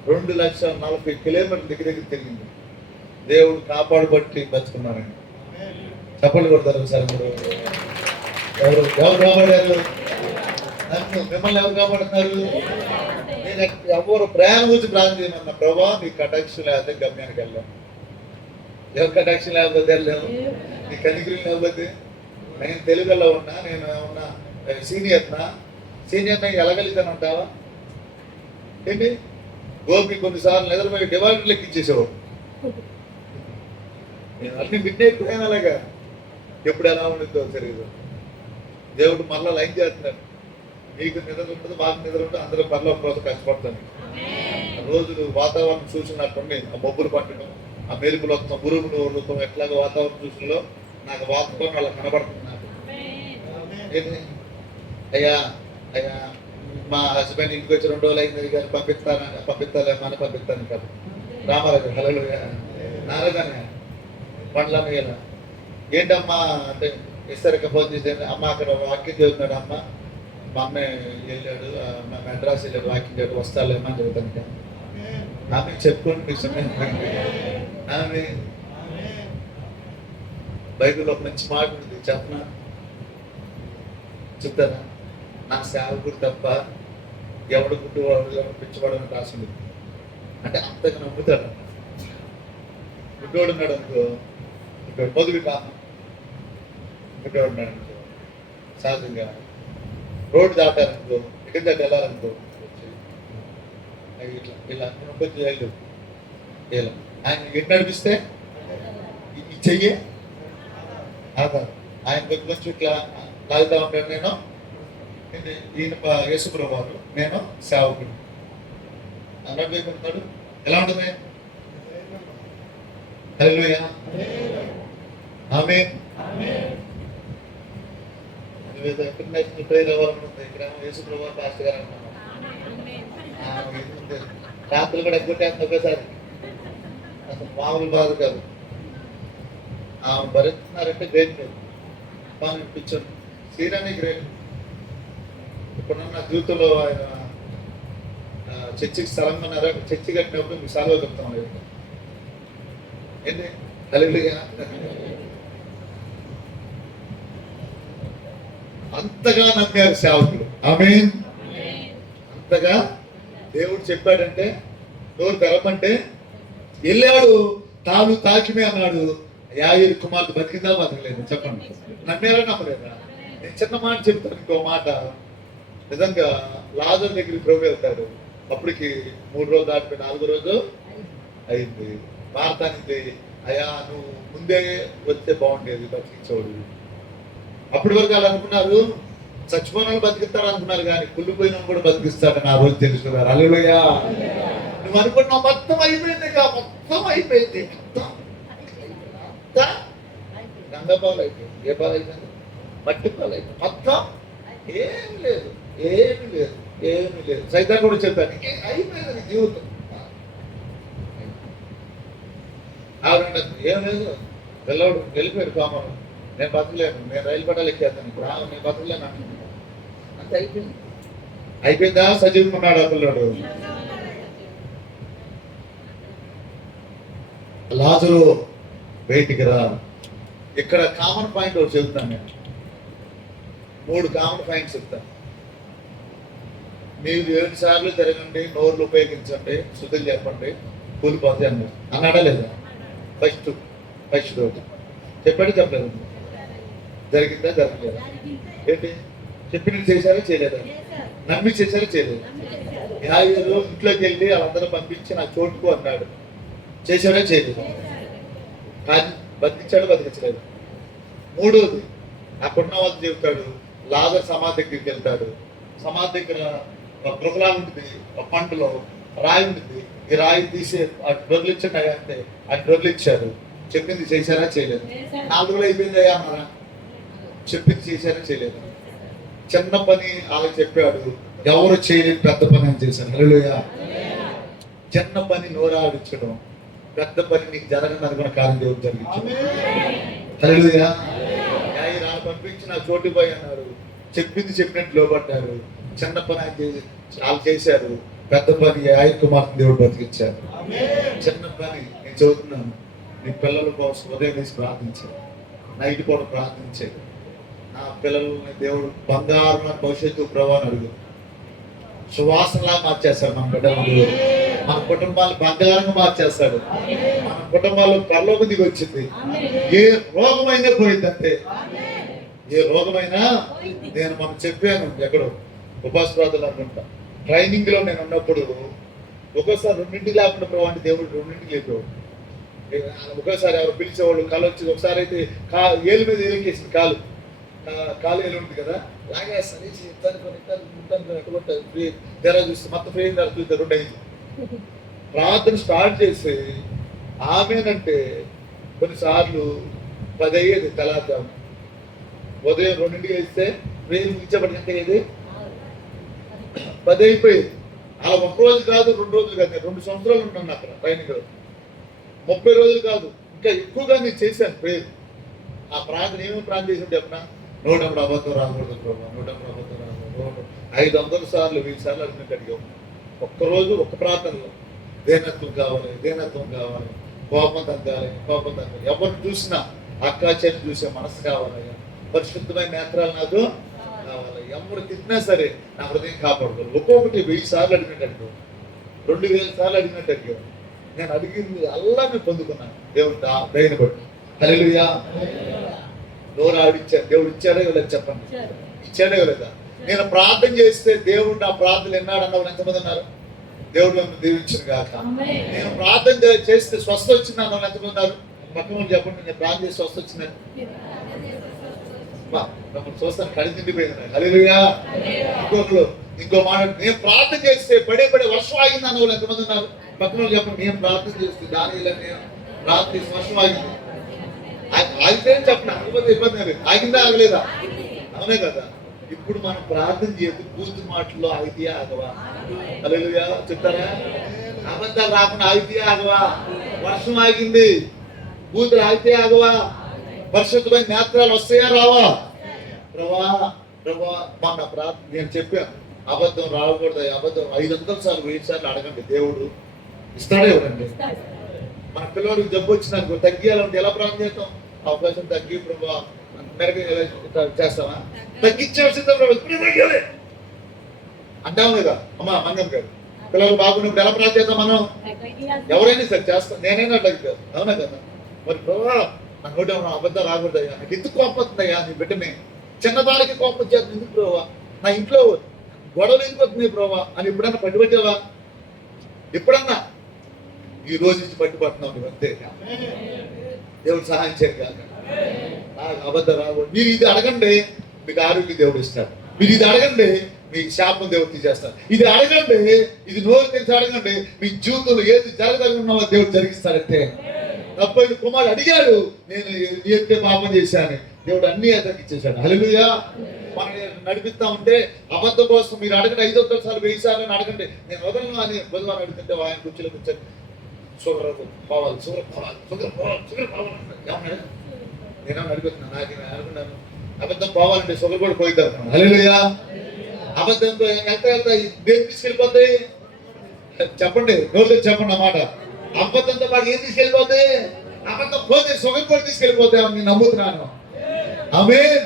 2,40,000 కిలోమీటర్లు దగ్గర తిరిగింది. దేవుడు కాపాడుబట్టి బతుకున్నారండి. చప్పట్లు కొడతారు సార్. మీరు ఎవరు కాపాడారు? నన్ను. మిమ్మల్ని ఎవరు కాపాడుతున్నారు? నేను ఎవరు ప్రయాణం వచ్చి ప్రార్థన చేయమన్నా, ప్రభా నీ కటాక్షం లేకపోతే గమ్యానికి వెళ్ళాం. ఎవరు కటాక్షం లేకపోతే వెళ్ళాము, నీ కనికరం లేకపోతే. నేను తెలుగులో ఉన్నా, నేను ఉన్నా సీనియర్నా వెళ్ళగలుగుతాను అంటావా ఏంటి? గోపి కొన్నిసార్లు నిద్రపోయి డివైడర్ లెక్కించేసేవాడు. నేను అన్ని విన్నేపోయాను అలాగా. ఎప్పుడు ఎలా ఉంటుందో తెలియదు. దేవుడు మళ్ళా లైన్ చేస్తున్నాడు. మీకు నిద్ర ఉంటుంది, మాకు నిద్ర ఉంటుంది, అందరూ పర్లో కోసం కష్టపడతాను. రోజులు వాతావరణం చూసినట్టుండి ఆ మబ్బులు పట్టడం, ఆ మెరుపులు వస్తాం, గురువులు వదులుతాం, ఎట్లాగో వాతావరణం చూసినలో నాకు వాతావరణం వాళ్ళకి కనబడుతుంది. నాకు అయ్యా మా హస్బెండ్ ఇంటికి వచ్చి 2 రోజులు అయింది కానీ పంపిస్తాను కాదు. రామారాజు హల్లెలూయా. నారాజనే పండ్లమ్మ ఇలా ఏంటమ్మా అంటే ఇస్తారక ఫోన్ చేసేది. అమ్మ అక్కడ వాక్యం చదువుతున్నాడు, అమ్మ మా అమ్మాయి వెళ్ళాడు, మెడ్రాస్ వెళ్ళాడు, వాకింగ్ చేయడు, వస్తాలేమో అని చెబుతాను. ఆమె చెప్పుకోండి. ఆమె బైబిల్లో ఒక మంచి మాట ఉంది, చెప్తారా? నా సేవకుడు తప్ప ఎవడు గుడ్డువాడు ఎవడు పిచ్చివాడు అని రాసింది. అంటే అంతగా నమ్ముతాడు. గుడ్డోడు ఉన్నాడు అనుకో, ఇక్కడ పొదుగు కాదు, గుడ్డోడు ఉన్నాడు అనుకో, సహజంగా రోడ్డు దాటారనుకో, ఇక్కడ దాటి వెళ్ళాలనుకో, ఇట్లా ఇలా కొంచెం వెళ్ళు ఇలా ఆయన ఎటు నడిపిస్తే ఈ చెయ్యి ఆధారం. ఆయన కొంచెం ఇట్లా లాగుతా ఉంటాడు. నేను ఈయన యేసుప్రభువు, నేను సేవకుడు అన్నట్టు ఉంటాడు. ఎలా ఉంటుంది? హల్లెలూయా. ఆమేన్. ఇంటర్నేషనల్ ప్రేయర్ అవ్వాలని ఉంది. ఇక్కడ యేసుప్రభువు పాస్టర్ గారు అంటున్నాను. రాత్రులు కూడా ఎక్కువ ఒకేసారి అసలు మామూలు బాధ కాదు. ఆమె భరిస్తున్నారంటే గ్రేట్ లేదు. మనం ఇప్పించండి సీరాన్ని గ్రేట్. ఇప్పుడున్న జీవితంలో ఆయన చర్చికి స్థలం ఉన్నారా? చర్చి కట్టినప్పుడు మీకు సెలవు చెప్తాం ఏంటి హల్లెలూయా. అంతగా నమ్మారు సేవకులు. ఆమేన్. అంతగా దేవుడు చెప్పాడంటే నోరు తెరపంటే వెళ్ళాడు. తాను తాకిమే అన్నాడు. యాయిరు కుమార్తె బతికిందా బతకలేదు చెప్పండి. నమ్మారా నమ్మలేదా? నేను చిన్న మాట చెప్తాను. ఇంకో మాట, నిజంగా లాజరు దగ్గరికి ప్రభు వెళ్తాడు. అప్పటికి 3 రోజులు దాటిపోయి 4వ రోజు అయింది. మార్తానింది, అయ్యా నువ్వు ముందే వస్తే బాగుండేది, బతికించోడు. అప్పటి వరకు వాళ్ళు అనుకున్నారు చచ్చిపోయిన బతికిస్తాడు అనుకున్నారు, కానీ కుళ్ళిపోయిన కూడా బతికిస్తాడని ఆ రోజు తెలుసుకున్నారు. హల్లెలూయా. నువ్వు అనుకున్నావు మొత్తం అయిపోయింది, మొత్తం అయిపోయింది, గంగ పాలు అయిపోయింది. ఏ పాలు అయిపోయింది? మట్టి పాలు అయిపోయింది. మొత్తం ఏమి లేదు, ఏమి లేదు, ఏమి లేదు. సైతాన్ కూడా చెప్పాను అయిపోయింది నీ జీవితం. ఆవిడ ఏం లేదు, పిల్లవాడు వెళ్ళిపోయాడు కామను. నేను బతకలేను, నేను రైలు పట్టాలు ఎక్కేస్తాను, ఇప్పుడు నేను బతకలేను అంతే. అయిపోయింది. అయిపోయిందా? సజీవంగా ఉన్నాడు ఆ పిల్లడు. లాజరు బయటికి రా. ఇక్కడ కామన్ పాయింట్ ఒకటి చెబుతాను నేను. 3 కామన్ పాయింట్స్ చెప్తాను. మీరు 7 సార్లు తిరగండి, నోర్లు ఉపయోగించండి, శుద్ధులు చెప్పండి, కూలిపోతాయి అన్నారు. అన్నాడా లేదా? ఫస్ట్ రోజు చెప్పాడు చెప్పలేదు? జరిగిందా? జరగలేదా? ఏంటి చెప్పినట్టు చేశారా చేయలేదా? నమ్మి చేశారా చేయలేదు? యాయిరు ఇంట్లోకి వెళ్ళి వాళ్ళందరూ పంపించి నా చోటుకు అన్నాడు. చేశాడా చేయలేదు? కానీ బతికించాడు బతికించలేదు. 3వది అక్కడున్న వాళ్ళు చెబుతాడు. లాజరు సమాధి దగ్గరికి వెళ్తాడు. సమాధి దగ్గర ఒక గృహలా ఉంటుంది, ఒక పంటలో రాయి ఉంటుంది. ఈ రాయి తీసి అటు దొరిలించండి అంటే అటు దొరిలిచ్చారు. చెప్పింది చేశారా చేయలేదు? 4 రోజులు అయిపోయింది అయ్యా అన్నారా? చెప్పింది చేశారా చేయలేదు? చిన్న పని అలా చెప్పాడు, ఎవరు చేయలేని పెద్ద పని అని చేశారు. హల్లెలూయా. చిన్న పని నోరాడించడం, పెద్ద పని నీకు జరగని అనుకున్న కార్యం దేవుడు జరిగించాడు. హల్లెలూయా. యాయిరు పంపించి నా చోటు పోయి అన్నారు. చెప్పింది చెప్పినట్టు లోబడ్డారు. చిన్న పని వాళ్ళు చేశారు, పెద్ద పని యాయిరు కుమార్తె దేవుడు బతికించారు. చిన్న పని నేను చదువుతున్నాను. నీ పిల్లల కోసం ఉదయం వేసి ప్రార్థించారు, నైట్ కూడా ప్రార్థించారు. నా పిల్లలని దేవుడు బంగారు భవిష్యత్తు ప్రభావం అడుగు సువాసనలా మార్చేస్తాడు. మన బిడ్డలు, మన కుటుంబాలు బంగారంగా మార్చేస్తాడు. మన కుటుంబాల్లో పరలోకి దిగి వచ్చింది. ఏ రోగమైనా పోయిందంటే, ఏ రోగమైనా నేను మనం చెప్పాను ఎక్కడో ఉపాస ప్రార్థనలు అనుకుంటా. ట్రైనింగ్ లో నేను ఉన్నప్పుడు ఒక్కోసారి 2 లేకుండా ప్రభావ అంటే దేవుడు 2 లేపేవాడు. ఒక్కోసారి ఎవరు పిలిచేవాళ్ళు కాలు వచ్చి, ఒకసారి అయితే ఏలు మీద ఏలికేసింది, కాలు ఏలు ఉంటుంది కదా, లాగే సరేసి తెర చూస్తే మొత్తం ఫ్రీ చూస్తే 2 అయింది. ప్రార్థన స్టార్ట్ చేసి ఆమెనంటే కొన్నిసార్లు 10 అయ్యేది తెల్లారుజాము. ఉదయం 2ంటికి వేస్తే వేలు ముగించేపటికంటే ఇది 10 అయిపోయింది. అలా 1 రోజు కాదు, 2 రోజులు కాదు, నేను 2 సంవత్సరాలు ఉన్నాను అక్కడ ట్రైనింగ్ లో. 30 రోజులు కాదు, ఇంకా ఎక్కువగా నేను చేశాను ప్రేయర్. ఆ ప్రార్థన ఏమేమి ప్రార్థన చేసాను చెప్పిన, 100 అబద్ధం రాకూడదు ప్రభావ, 100 అబద్ధం రాకూడదు, 500 సార్లు 1000 సార్లు అడిగినట్టు అడిగాము. ఒక్కరోజు ఒక్క ప్రార్థనలో దేనత్వం కావాలి, దేనత్వం కావాలి, కోపం తగ్గాలి, కోపం తగ్గాలి. ఎవరిని చూసినా అక్కాచెల్లి చూసే మనసు కావాలి, పరిశుద్ధమైన నేత్రాలు నాకు కావాలి. ఎవరు తిట్టినా సరే నా హృదయం కాపాడుకోవాలి. ఒక్కొక్కటి 1000 సార్లు అడిగినట్టు, 2000 సార్లు అడిగినట్టు అడిగాను. నేను అడిగింది అల్లాన్ని పొందుకున్నాను దేవుడు దయని బట్టి. హల్లెలూయా. నోరు ఆడిచ్చాడు, దేవుడు ఇచ్చాడే ఇవ్వలేదు చెప్పండి, ఇచ్చాడే ఇవ్వలేదా? నేను ప్రార్థన చేస్తే దేవుడు నా ప్రార్థనలు విన్నాడన్న వాళ్ళు ఎంతమంది ఉన్నారు? దేవుడు నన్ను దీవించును గాక. నేను ప్రార్థన చేస్తే స్వస్థ వచ్చింది అన్న వాళ్ళు ఎంతమంది ఉన్నారు? పక్కన చెప్పండి, నేను ప్రార్థన చేసి స్వస్థ వచ్చిందని. చూస్తాను కడి తిండిపోయింది. హల్లెలూయా. ఇంకో మాట, నేను ప్రార్థన చేస్తే పడే వర్షం ఆగింది అన్న వాళ్ళు ఎంతమంది ఉన్నారు? పక్కన చెప్పండి, నేను ప్రార్థన చేస్తే దానిలో ప్రార్థన చేసి వర్షం ఆగింది. ఆగితే చెప్పండి, అనుకోతే ఇబ్బంది లేదు. ఆగిందా ఆగలేదా? అవునే కదా. ఇప్పుడు మనం ప్రార్థన చేసి పూర్తి మాటల్లో ఆగితే ఆగవా? హల్లెలూయా చెప్తారా? అబద్ధాలు రాకుండా ఆగితే ఆగవా? వర్షం ఆగింది, బూతులు ఆగితే ఆగవా? పరిశుద్ధమైన నేత్రాలు వస్తాయా రావా? ప్రభా మన ప్రార్థన నేను చెప్పాను, అబద్ధం రాకూడదు. అబద్ధం 500 సార్లు 1000 సార్లు అడగండి, దేవుడు ఇస్తాడే ఇవ్వండి. మన పిల్లవాడికి జబ్బు వచ్చిందనుకో, తగ్గియాలంటే ఎలా ప్రార్థన చేస్తాం? అవకాశం తగ్గి ప్రభు మెరగ చేస్తామా? తగ్గించాల్సిందే ప్రభు, ఇప్పుడే తగ్గాలి అంటాం లేదా? అమ్మా మంగం గారు, పిల్లలు బాగున్నప్పుడు ఎలా ప్రార్థన చేద్దాం మనం? ఎవరైనా సరే చేస్తాం, నేనైనా తగ్గుతాను, అవునా కదా? మరి ప్రభు నా నోట అబద్ధం రాకూడదయ్యా, నాకు ఎందుకు కోపం వస్తుందయ్యా నీ బిడ్డమే, చిన్నదానికి కోపం వచ్చేది ఎందుకు ప్రభు, నా ఇంట్లో గొడవలు ఎందుకు వస్తుంది ప్రభు అని ఎప్పుడన్నా పట్టుబట్టావా? ఎప్పుడన్నా? ఈ రోజు నుంచి పట్టుబడుతున్నావు నువ్వు అంతే. దేవుడు సహాయం చేయగలరు. నాకు అబద్ధం రాకూడదు. మీరు ఇది అడగండి, మీకు ఆరోగ్యం దేవుడు ఇస్తాడు. మీరు ఇది అడగండి, మీకు శాపం దేవుడు తీసేస్తాడు. ఇది అడగండి, ఇది నోరు తెలిసి అడగండి, మీ జీవితంలో ఏది జరగదనుకున్నావో దేవుడు జరిగిస్తాడంటే. 70 కుమారుడు అడిగాడు, నేను ఎంతే పాపం చేశాను, దేవుడు అన్ని తగ్గించేశాడు. హల్లెలూయా. మనం నడిపిస్తా ఉంటే అబద్ధం కోసం మీరు అడగండి, 500 సార్లు 1000 సార్లు అడగండి. నేను వదలను అని బుధవారం అడుగుతుంటే ఆయన కుర్చీలో కూర్చొని షుగర్ పోవాలి, షుగర్ పోవాలి, షుగర్ పోవాలి, షుగర్ పోవాలి ఏమన్నాడు? నేను అడుగుతున్నాను, నాకు అనుకున్నాను అబద్ధం పోవాలంటే షుగర్ కూడా పోయిద్దాం. హల్లెలూయా. అబద్ధంతో వెళ్తా దేని తీసుకెళ్ళిపోతాయి చెప్పండి, నోరు చెప్పండి అన్నమాట. అబద్ధంతో పాటు ఏం తీసుకెళ్ళిపోతే? అబద్ధం పోతే షుగర్ కూడా తీసుకెళ్ళిపోతే నేను నమ్ముతున్నాను. ఆమేన్.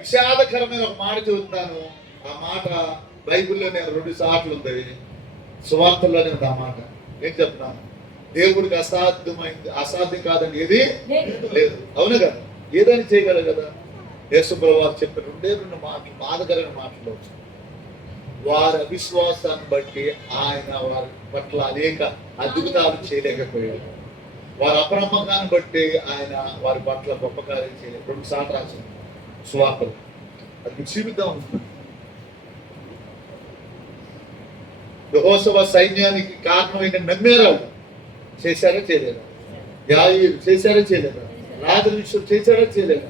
విషాదకరమైన ఒక మాట చెబుతున్నాను. ఆ మాట బైబిల్లో నేను 2 సార్లు ఉంది, సువార్తల్లోనే ఉంది ఆ మాట. ఏం చెప్తున్నాను? దేవుడికి అసాధ్యం కాదని ఏది లేదు, అవును కదా? ఏదైనా చేయగలరు కదా. యేసు ప్రభువు చెప్పిన 2 మాటలు బాధకరమైన మాటలు. వారి అవిశ్వాసాన్ని బట్టి ఆయన వారి పట్ల అనేక అద్భుతాలు చేయలేకపోయాడు. వారి అప్రమత్తాన్ని బట్టి ఆయన వారి పట్ల గొప్ప కార్యం చేయలేదు. 2 సార్లు రాసింది సువార్తలు. అది చూపిద్దాం. యెహోషువ సైన్యానికి కారణమైన నమ్మారు. చేశారా చేయలేదా? యాయీరు చేశారా చేయలేదా? రాజుల విషయం చేశారా చేయలేదా?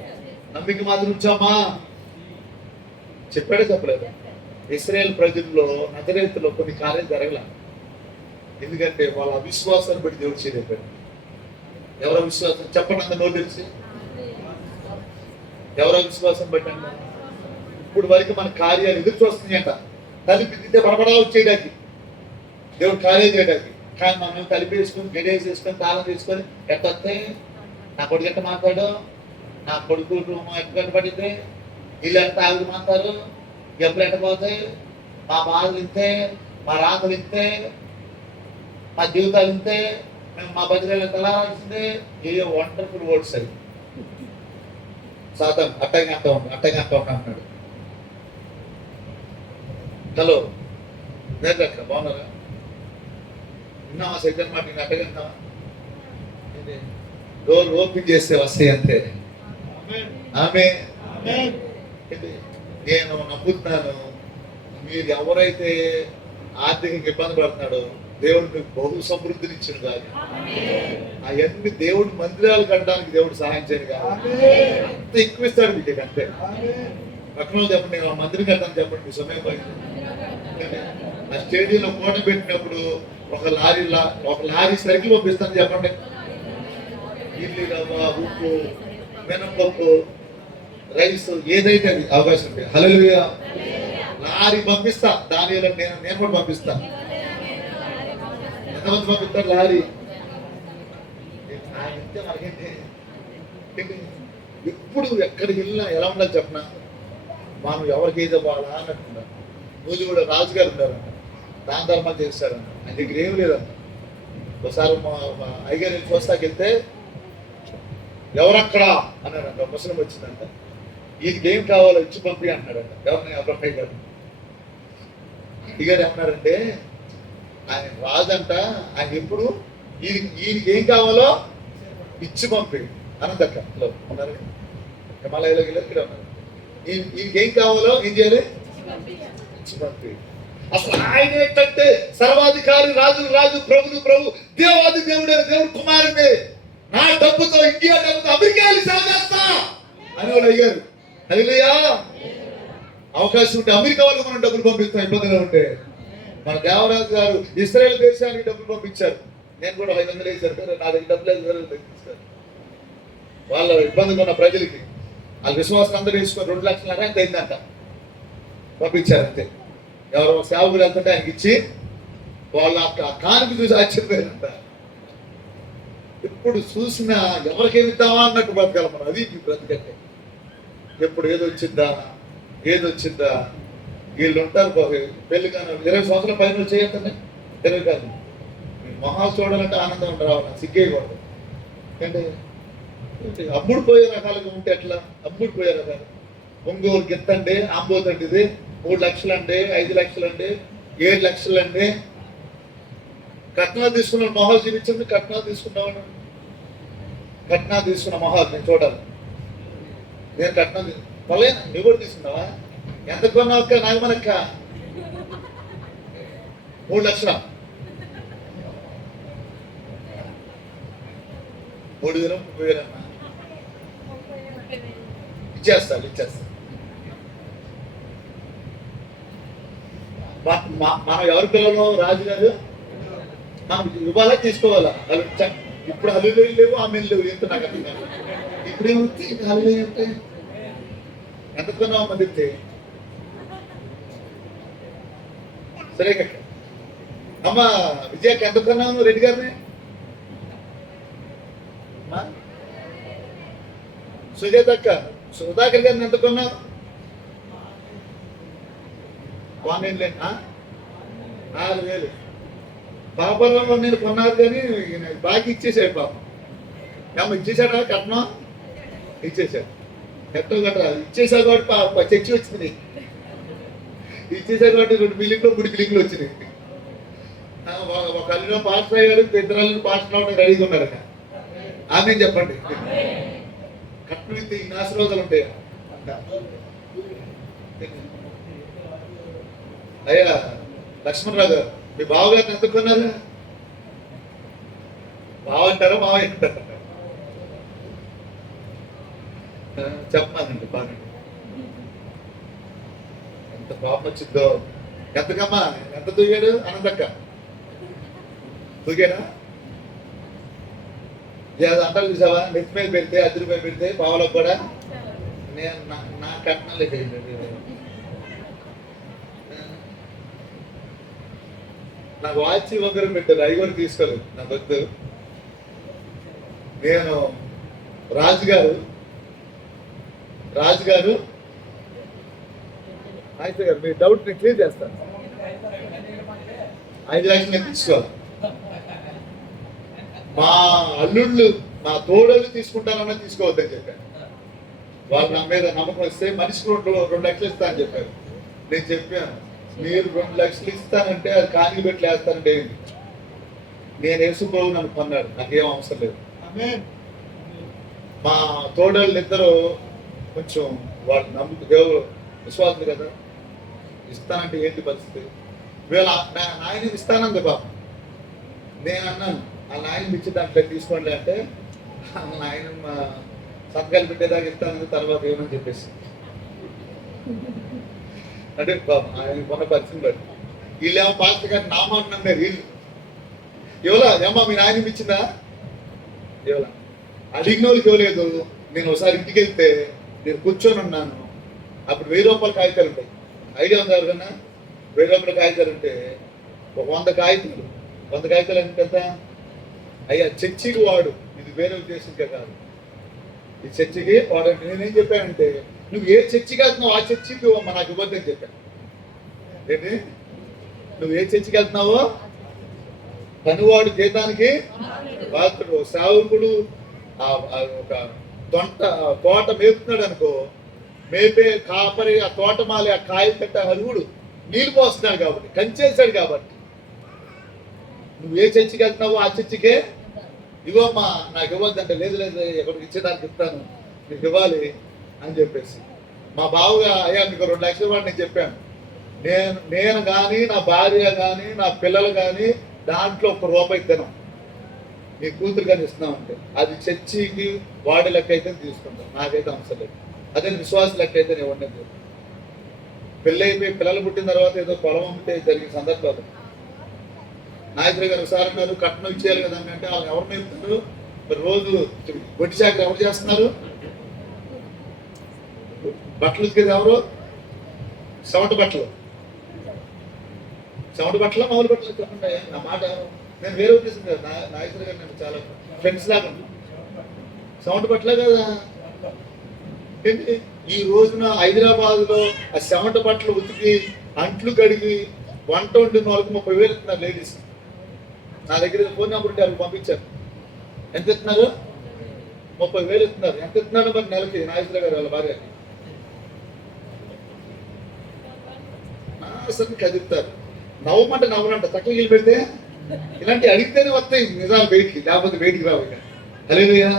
నమ్మిక మాత్రం ఉంచామా? చెప్పాడా చెప్పలేదు? ఇశ్రాయేల్ ప్రజల్లో నజరేతులో కొన్ని కార్యాలు జరగల. ఎందుకంటే వాళ్ళ అవిశ్వాసాన్ని బట్టి దేవుడు చేయలేపాడు. ఎవరో విశ్వాసం చెప్పండి, అంత నోరు తెలిసి ఎవరో విశ్వాసం బట్టి అంట. ఇప్పుడు వరకు మన కార్యాలు ఎదురు చూస్తున్నాయంట, తలుపు దిద్దే బడబడా వచ్చేయడానికి, దేవుడు కార్యం చేయడానికి. కానీ మనం తలుపు వేసుకొని గడేసి వేసుకొని తాళం తీసుకొని ఎట్టొస్తే నా కొడుకు ఎట్ట మాట్లాడు, నా కొడుకు ఎట్ట పడితే వీళ్ళు ఎంత ఆవిడ మాట్లాడు, ఎప్పుడు ఎట్టపోతాయి, మా బాధలు ఇంతే, మా రాతలు ఇంతే, మా జీవితాలు ఇంతే, మేము మా బదిలీలు తెలాల్సిందే. ఏ వండర్ఫుల్ వర్డ్స్ అవి. సాతాను అట్టగా అంటా అంటున్నాడు. హలో నేను అట్లా బాగున్నారా? విన్నావా? సెకండ్ మాట నేను అట్టగా అంటావా? డోర్ ఓపెన్ చేస్తే వస్తాయి అంతే. ఆమె నేను నమ్ముతున్నాను, మీరు ఎవరైతే ఆర్థికంగా ఇబ్బంది పడుతున్నాడో దేవుడు మీకు బహు సమృద్ధిని ఇచ్చిన కాదు. అవన్నీ దేవుడు మందిరాలు కట్టడానికి దేవుడు సహాయం చేయను కాదు, అంత ఎక్కువ ఇస్తాడు మీకు అంతే. పక్కన చెప్పండి, నేను మందిరం కట్టాను చెప్పండి, మీ సమయం పడింది. ఆ స్టేడియంలో కోట పెట్టినప్పుడు ఒక లారీ సరుకులు పంపిస్తాను చెప్పండి. ఇడ్లీ రవ్వ, ఉప్పు, మినపప్పు, రైస్, ఏదైతే అది అవకాశం ఉంటుంది. హల్లెలూయా. లారీ పంపిస్తా. దానిలో నేను కూడా పంపిస్తాను. ఎంతమంది పంపిస్తారు లారీ? ఎప్పుడు ఎక్కడికి వెళ్ళినా ఎలా ఉండాలి చెప్పనా? మనం ఎవరికి ఏదో బాగా అన్నట్టున్నారు. రోజు కూడా రాజుగారు ఉన్నారంట, దాన ధర్మాలు చేస్తారంట, ఆయన దగ్గర ఏం లేదంట. ఒకసారి మా అయ్యగారు చూస్తాకెళ్తే ఎవరక్కడ అన్నాడంట. ముసలం వచ్చిందంట. ఈయనకి ఏం కావాలో ఇచ్చి పంపి అంటున్నాడంట. ఎవరిని? అబ్రహ్మయ్య గారు. అయ్యగారు ఏమన్నారంటే, ఆయన రాజంట, ఆయన ఎప్పుడు ఈయనకి ఏం కావాలో ఇచ్చి పంపి అనంతలో ఉన్నారు. హిమాలయాలోకి వెళ్ళి ఇక్కడ ఉన్నారు. ఈయనకి ఏం కావాలో ఏం చేయాలి? ఇచ్చి పంపి. అసలు ఆయన ఏంటంటే సర్వాధికారి, రాజు, ప్రభు, దేవాది దేవుడు కుమారుడే. నా డబ్బుతో, ఇండియా డబ్బుతో అమెరికా వెళ్ళి సాగేస్తా అని వాళ్ళు అయ్యారు. హల్లెలూయా. అవకాశం ఉంటే అమెరికా వాళ్ళకి మనం డబ్బులు పంపిస్తాం ఇబ్బందిగా ఉంటే. మన దేవరాజు గారు ఇశ్రాయేల్ దేశానికి డబ్బులు పంపించారు. నేను కూడా 500 వేసారు, నా దగ్గర డబ్బులు పంపిస్తారు. వాళ్ళ ఇబ్బందిగా ఉన్న ప్రజలకి వాళ్ళ విశ్వాసం అందరూ వేసుకొని 2 లక్షల ఎంత అయిందంట పంపించారు అంతే. ఎవరో సేవకుడు వెళ్తుంటే ఆయనకి ఇచ్చి వాళ్ళు ఆ కానుక చూసి ఆశ్చర్యపోయారంట. ఎప్పుడు చూసినా ఎవరికేమి ఇద్దామా అన్నట్టు బ్రతకాలి మనం. అది బ్రతికంటే ఎప్పుడు ఏదొచ్చిందా వీళ్ళు ఉంటారు పెళ్లి కానీ 20 సంవత్సరాల పైన చేయొద్దండి. 20 కాదు, మొహాలు చూడాలంటే ఆనందం ఉంటే రావాలి, సిగ్గేయకూడదు. అంటే అమ్ముడు పోయే రకాలుగా ఉంటే ఎట్లా? అమ్ముడు పోయే రకాలు ఒంగోలు గిత్తండి, ఆంబోతండి, ఇది 3 లక్షలండి, 5 లక్షలండి, 7 లక్షలండి. కట్నాలు తీసుకున్న మొహాలు చూపించండి. కట్నాలు తీసుకున్న మొహాలు నేను చూడాలి. నేను కట్నాలు పొలైనా నువ్వు కూడా తీసుకున్నావా? ఎంత కొన్నావు అక్క? నాగమనక్క 3 లక్షల 3,000 30,000 అన్నా ఇచ్చేస్తాను. మనం ఎవరి పిల్లలు? రాజుగారు మనం ఇవ్వాలా తీసుకోవాలా? ఇప్పుడు హల్లులు లేవు, ఆమె లేవు. ఎంత నాకు అర్థం కాదు. ఇప్పుడేమొచ్చి హల్లులు అంటే ఎంత కొన్నావు మంది? సరే అమ్మ విజయకి ఎంత కొన్నావు? రెడ్డి గారిని సుజాతక్క సుధాకర్ గారిని ఎంత కొన్నావు? ఆన్లైన్లే 4,000. పాపంలో నేను కొన్నారు కానీ బాగా ఇచ్చేసాడు. పాపం ఏమో ఇచ్చేసాడా? కట్నం ఇచ్చేసాడు. ఎట్టో గట్రా ఇచ్చేసాడు కాబట్టి చర్చి వచ్చింది. ఇచ్చేసాడు కాబట్టి 2 బిల్లింగ్లు 3 బిల్లింగ్లు వచ్చినాయి. ఒక అల్లులో పాస్టర్ అయ్యాడు, 2 అల్లులు పాస్టర్ అవడానికి రెడీగా ఉన్నారు. ఆమె చెప్పండి. కట్నం ఇస్తే ఇన్ని ఆశీర్వాదాలు ఉంటాయి. అయ్యా లక్ష్మణరావు గారు, మీ బావగారిని ఎంత కొన్నారు? బావంటారా మావయ్య అంటారా? చెప్పమానండి. బాగా ఎంత పాపం వచ్చిందో. ఎంతకమ్మా? ఎంత తూగాడు? అనంతక్క తూగాడా? అంటారు చూసావా? నెత్తి మీద పెడితే 10 రూపాయలు పెడితే పావులకు కూడా నేను నా కట్నం లేదు. నాకు వాచి ఒకరు పెట్టారు, అవి కూడా తీసుకోలేదు. నా వద్దు. నేను రాజుగారు అయితే గారు మీ డౌట్ ని క్లియర్ చేస్తాను. 5 లక్షలు నేను తీసుకోవాలి. మా అల్లుళ్ళు మా తోడలు తీసుకుంటానన్నా తీసుకోవద్దని చెప్పాను. వాళ్ళు నా మీద నమ్మకం ఇస్తే మనిషికి 2 లక్షలు ఇస్తా అని చెప్పారు. నేను చెప్పాను, మీరు 2 లక్షలు ఇస్తానంటే అది కానికి పెట్టి వేస్తానంటే నేను యేసుప్రభు నన్ను కొన్నాడు, నాకేం అవసరం లేదు. మా తోడళ్ళు ఇద్దరు కొంచెం వాళ్ళు నమ్ముకు దేవుడు విశ్వాసులు కదా, ఇస్తానంటే ఏంటి పరిస్థితి? వీళ్ళ నాయన ఇస్తానంది బాబు. నేను అన్నాను, ఆ నాయన ఇచ్చి దాంట్లో తీసుకోండి అంటే నాయన సంతకాలు పెట్టేదాకా ఇస్తాను, తర్వాత ఏమని చెప్పేసి అంటే ఆయన కొన్న పరిస్థితిని బట్టి వీళ్ళేమో పాస్టర్ గారు నా మాట నమ్మారు. వీళ్ళు ఇవ్వలా ఏమో మీ నాయన ఇచ్చిందా? ఇవ్వలా. అడిగిన వాళ్ళకి ఇవ్వలేదు. నేను ఒకసారి ఇంటికి వెళ్తే నేను కూర్చొని ఉన్నాను. అప్పుడు 1000 రూపాయల కాగితాలు ఉంటాయి. ఐడియా ఉంది ఎవరికన్నా? 1000 రూపాయల కాగితాలు ఉంటే ఒక 100 కాగితాలు ఎంత పెద్ద? అయ్యా చర్చికి వాడు, ఇది వేరే ఉద్దేశంగా కాదు, ఈ చర్చికి వాడంటే నేనేం చెప్పానంటే, నువ్వు ఏ చర్చికి వెళ్తున్నావు ఆ చర్చికి నాకు ఇవ్వద్దని చెప్పాను. ఏంటి? నువ్వు ఏ చర్చికి వెళ్తున్నావో పనివాడు జీతానికి పాత్రుడు, సేవకుడు ఒక తోట మేపుతున్నాడు అనుకో, మేపే కాపరి ఆ తోటమాలి ఆ కాయలు కట్టే హరువుడు నీళ్ళు పోస్తున్నాడు కాబట్టి, కంచేశాడు కాబట్టి, నువ్వు ఏ చర్చికి వెళ్తున్నావో ఆ చర్చికే ఇవ్వమ్మా, నాకు ఇవ్వద్దంటే లేదు ఎక్కడికి ఇచ్చేదానికి ఇస్తాను, నీకు ఇవ్వాలి అని చెప్పేసి మా బావగా అయ్యా మీకు 2 లక్షల వాడు నేను చెప్పాను. నేను కానీ నా భార్య కానీ నా పిల్లలు కానీ దాంట్లో 1 రూపాయి తినం, నీ కూతురు కానీ ఇస్తున్నామంటే అది చర్చికి వాడి లెక్క అయితే తీసుకుంటాం, నాకైతే అవసరం లేదు. అదే విశ్వాస లెక్క అయితే నేను ఇవ్వండి. పెళ్ళి అయిపోయి పిల్లలు పుట్టిన తర్వాత ఏదో పొలం అమ్మితే జరిగిన సందర్భాలు. నాయకుడు గారు ఒకసారి అన్నారు, కట్నం ఇచ్చేయాలి కదా అంటే వాళ్ళు ఎవరు మేపుతారు? మరి రోజు బొట్టి చాకరీ ఎవరు చేస్తున్నారు? బట్టలు ఉతికేది ఎవరు? చెమట బట్టలు. సౌండ్ పట్ల మామూలు పట్ల చెప్పండి నా మాట. నేను వేరే ఉద్దేశం కదా, నాగేశ్వర గారు నేను చాలా ఫ్రెండ్స్ లాగా సౌండ్ పట్ల కదా. ఏంటి ఈ రోజున హైదరాబాద్ లో ఆ చెమట బట్టలు ఉతికి అంట్లు కడిగి వంట వండిన వాళ్ళకి 30,000 ఇస్తున్నారు లేడీస్. నా దగ్గర ఫోన్ నెంబర్ ఉంటే వాళ్ళకి పంపించారు. ఎంత ఇస్తున్నారు? 30,000 ఇస్తున్నారు. ఎంత ఇస్తున్నాడు మరి నెలకి నాగేశ్వర గారు వాళ్ళ భార్య? అసలు కదుపుతారు. నవ్వమంటే నవ్వనంట చక్కగా పెడితే ఇలాంటి అడిగితేనే వస్తాయి నిజాలు బయటికి, లేకపోతే బయటికి రావు. ఇక హల్లెలూయా.